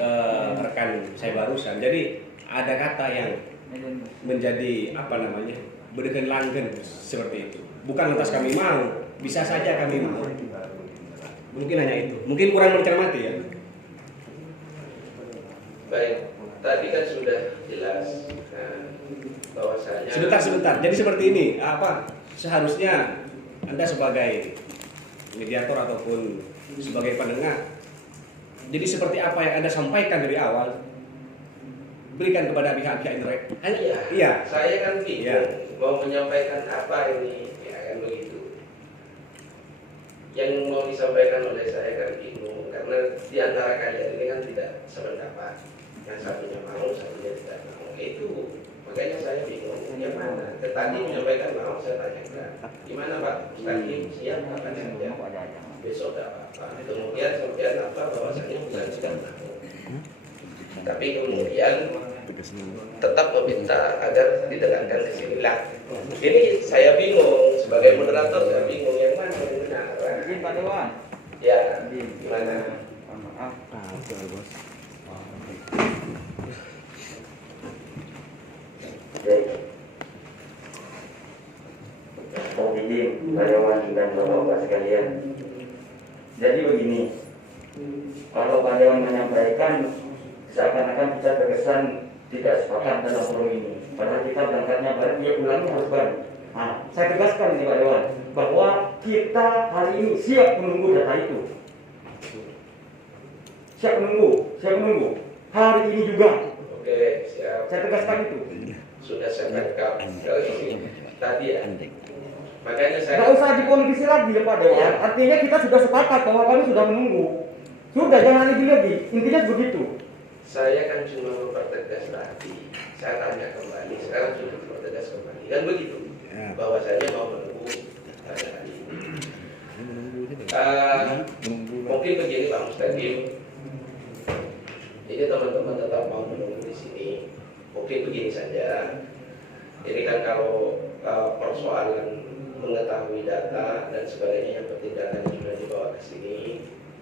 rekan saya barusan. Jadi ada kata yang menjadi berikan langgen seperti itu. Bukan lantas kami mau, bisa saja kami mau. Mungkin hanya itu. Mungkin kurang mencermati ya. Baik, tadi kan sudah jelas bahwasanya. Sebentar. Jadi seperti ini, seharusnya Anda sebagai mediator ataupun sebagai pendengar, jadi seperti apa yang Anda sampaikan dari awal, berikan kepada pihak-pihak yang Iya. Saya kan bingung mau menyampaikan apa ini, ya kan begitu. Yang mau disampaikan oleh saya kan bingung karena di antara kalian ini kan tidak sependapat. Yang satunya mau, satunya tidak mau. Itu makanya saya bingung. Yang mana? Tadi menyampaikan mau, saya tanyakan. Gimana Pak? Tadi siap kapan saja? Besok tidak apa-apa. Kemudian bahwasanya bukan tidak mau. Tapi kemudian tetap meminta agar didengarkan ke sini lah. Ini saya bingung sebagai moderator, saya bingung yang mana yang benar. Izin Pak Dewan. Ya, gimana? Maaf. Pak Didi, karyawan dan bapak-bapak sekalian. Jadi begini, kalau Pak Dewan menyampaikan seakan-akan kita terkesan tidak sepakat dalam forum ini. Padahal kita berangkatnya bareng, ya pulangnya harus bareng. Nah, saya tegaskan nih Pak Dewan, bahwa kita hari ini siap menunggu data itu. Siap menunggu. Hari ini juga. Oke, siap. Saya tegaskan itu. Sudah saya tangkap. Tadi ya. Makanya saya. Tidak usah dipolitisi lagi ya Pak Dewan. Ya. Artinya kita sudah sepakat bahwa kami sudah menunggu. Sudah, jangan lagi. Intinya begitu. Saya kan cuma mempertegas tadi. Saya tanya kembali. Sekarang sudah mempertegas kembali. Kan begitu. Bahwasanya mau menunggu pada hari ini. Mungkin begini Pak Mustaqim. Ini teman-teman tetap mau menunggu di sini. Mungkin begini saja. Ini kan kalau persoalan mengetahui data dan sebagainya, yang penting datanya sudah dibawa ke sini,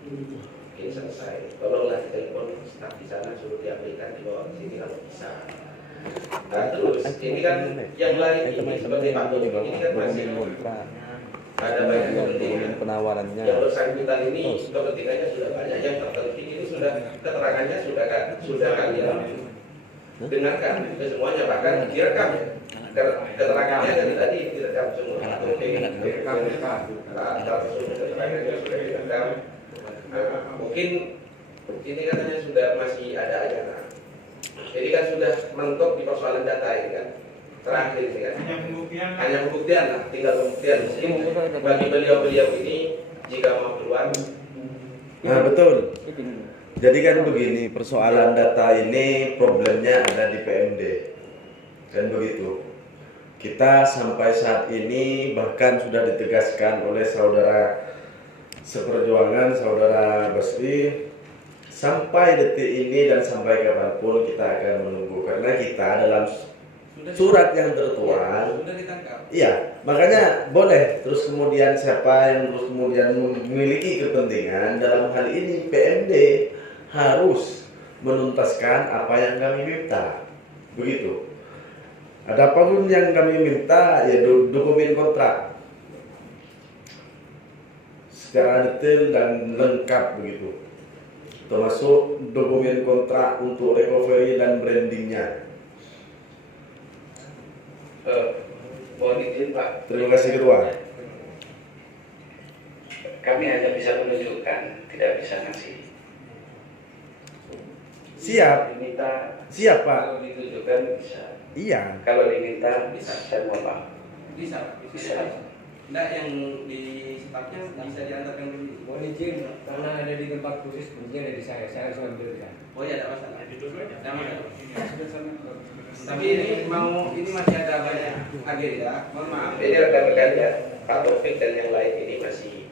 mungkin selesai. Tolonglah ditelepon staf di sana, suruh diambilkan dibawa ke sini kalau bisa. Nah terus ini kan yang lain ini seperti Pak Dodi ini kan masih ada banyak kepentingan. Penawarannya. Yang bersangkutan ini kepentingannya sudah banyak. Yang terpenting ini sudah keterangannya sudah kalian dengarkan semuanya, bahkan direkam ya. Keterangannya dari tadi direkam semua. Mungkin ini katanya sudah masih ada ajaran. Jadi kan sudah mentok di persoalan data ini kan. Terakhir ini kan. Hanya pembuktian lah, tinggal pembuktian. Bagi beliau-beliau ini jika mau keluar. Nah betul. Jadi kan begini, persoalan data ini problemnya ada di PMD. Dan begitu. Kita sampai saat ini bahkan sudah ditegaskan oleh saudara seperjuangan, saudara Basri, sampai detik ini dan sampai kapanpun kita akan menunggu, karena kita dalam surat yang tertuang. Iya, makanya boleh. Terus kemudian siapa yang terus kemudian memiliki kepentingan dalam hal ini, PMD harus menuntaskan apa yang kami minta. Begitu. Ada apapun yang kami minta, ya dokumen kontrak secara detail dan lengkap begitu, termasuk dokumen kontrak untuk recovery dan brandingnya. Mohon izin Pak. Terima kasih Ketua. Kami hanya bisa menunjukkan, tidak bisa ngasih. Siap. Diminta. Siap Pak. Kalau ditunjukkan bisa. Iya. Kalau diminta bisa. Saya mohon maaf. Bisa. Enggak, yang di stafnya bisa diantarkan dulu. Mohon izin, karena ada di tempat khusus, izin dari saya harus ambil kan. Oh iya, tidak masalah. Tidak masalah. Tapi ini masih ada banyak agenda. Mohon maaf. Ini rekan-rekan ya, Pak Taufik dan yang lain ini masih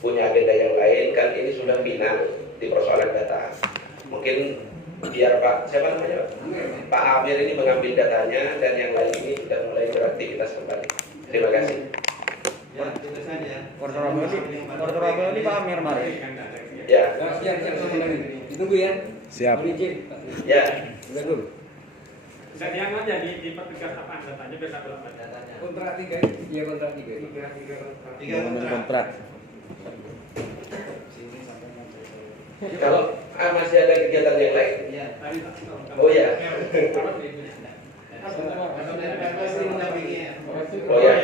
punya agenda yang lain, kan ini sudah final di persoalan data. Mungkin biar Pak, siapa namanya Pak Amir ini mengambil datanya dan yang lain ini sudah mulai beraktivitas kembali. Terima kasih. Ya, itu saja. Koordinator ini Pak Amir mari. Ya. Siap sama lagi. Ditunggu ya. Siap. Mohon izin. Ya. Udah dulu. Bisa yang aja di petugas apa datanya biasa berapa datanya? Kontrak 3 iya kontrak 3. Kontrak. Kalau masih ada kegiatan yang lain? Ya. Oh ya. Oh ya.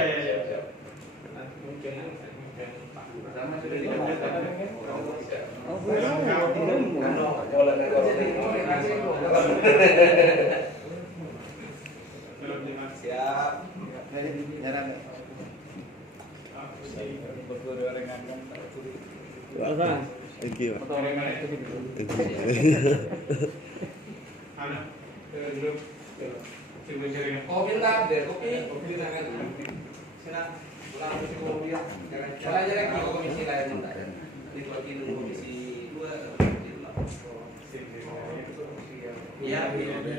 Pertama sudah dikerjakan. Siap. Nyarang. Thank you. Kopi tak ada, kopi tangan. Senang. Jalan-jalan lagi komisi lain enggak. Di komisi 2. Ya,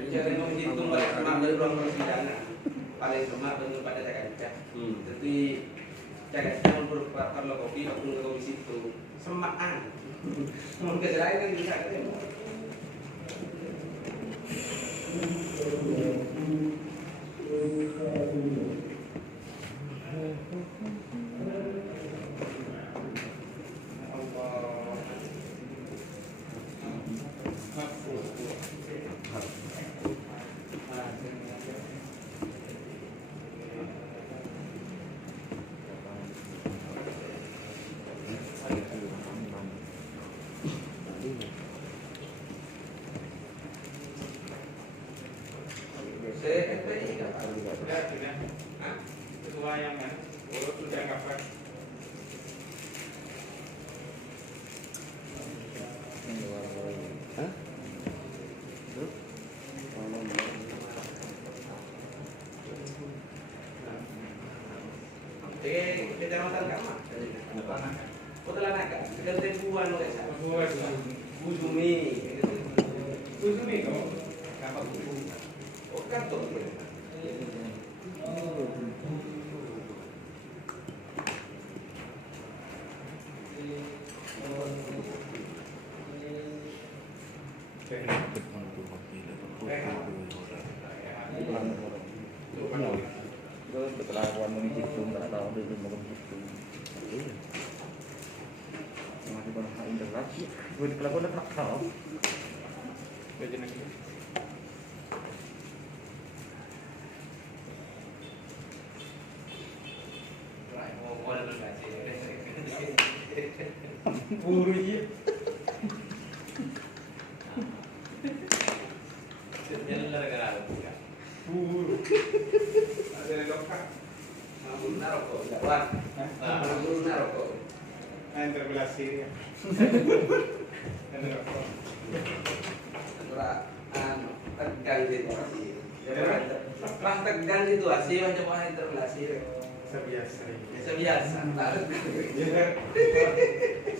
jangan menghitung balik semak dari ruang persidangan. Paling semak bentuk pada jaga. Tapi jaga jangan berupa kalau kopi waktu ke komisi itu semaan. Mungkin lain kan bisa kan. Ketua yang mana? Urut sudah kapan? Kecamatan Kamak. Kota Lanaka. Sudah ribuan oleh saya. Buzumi. Buzumi kau? Kapan? Oh, kantor. Kelakuan ini itu nggak tahu dia mau gitu. Masih banyak integrasi. Gue di kelakuan udah tahu. Buru ya. Buru. Ada lokal. Namun naroko, jawab. Namun naroko. Interpelasi. Tegang situasi. Pas tegang situasi macam mana interpelasi? Sebiasa. Sebiasa.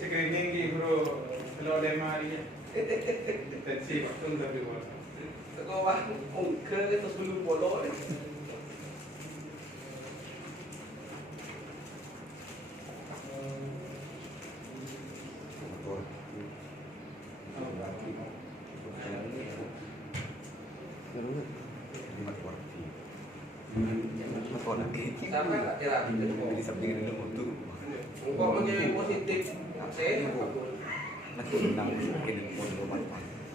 Screening di bro. Kalau ada marinya. Tensi waktu tapi boleh. Sekolah ungke terus belum polo. Sama nggak kira jadi samping ini untuk engkau menjadi positif aksen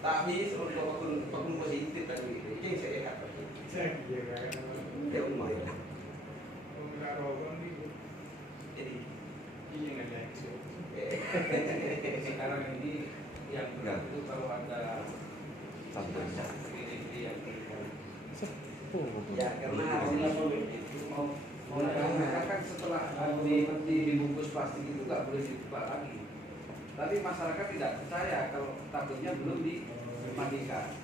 tapi untuk akun positif dan ini saya kata ya lumayan jadi sekarang ini yang itu kalau ada ini yang ya karena hasilnya mau dibungkus plastik itu nggak boleh dibuka lagi. Tapi masyarakat tidak percaya kalau takutnya belum dimandikan.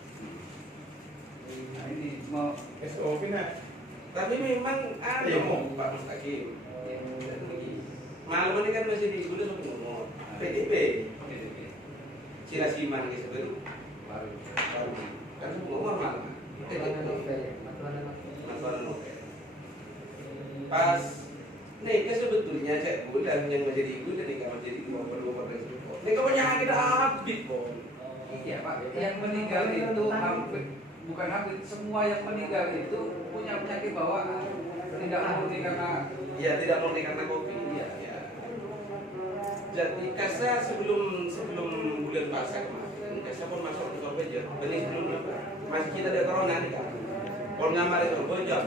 Nah ini mau SOP nah. Tapi memang ada Pak Mustaqim. Malam ini kan masih di Gudang ngomong PDP. Cirasiman gitu baru kan semua malam. Matuan novel. Pas nih sebetulnya cek bulan yang menjadi gula nih kalau jadi dua persen. Nih kebanyakan kita habis bom. Iya Pak, yang meninggal itu hampir bukan hampir semua yang meninggal itu punya penyakit bawaan. Tidak murni karena tidak murni karena kopi. Iya. Ya. Jadi Kasa sebelum bulan puasa kemarin, Kasa pun masuk ke Sorbeja. Beli sebelumnya Pak. Masih kita ada corona nih kan. Kalau ngamar itu Sorbeja.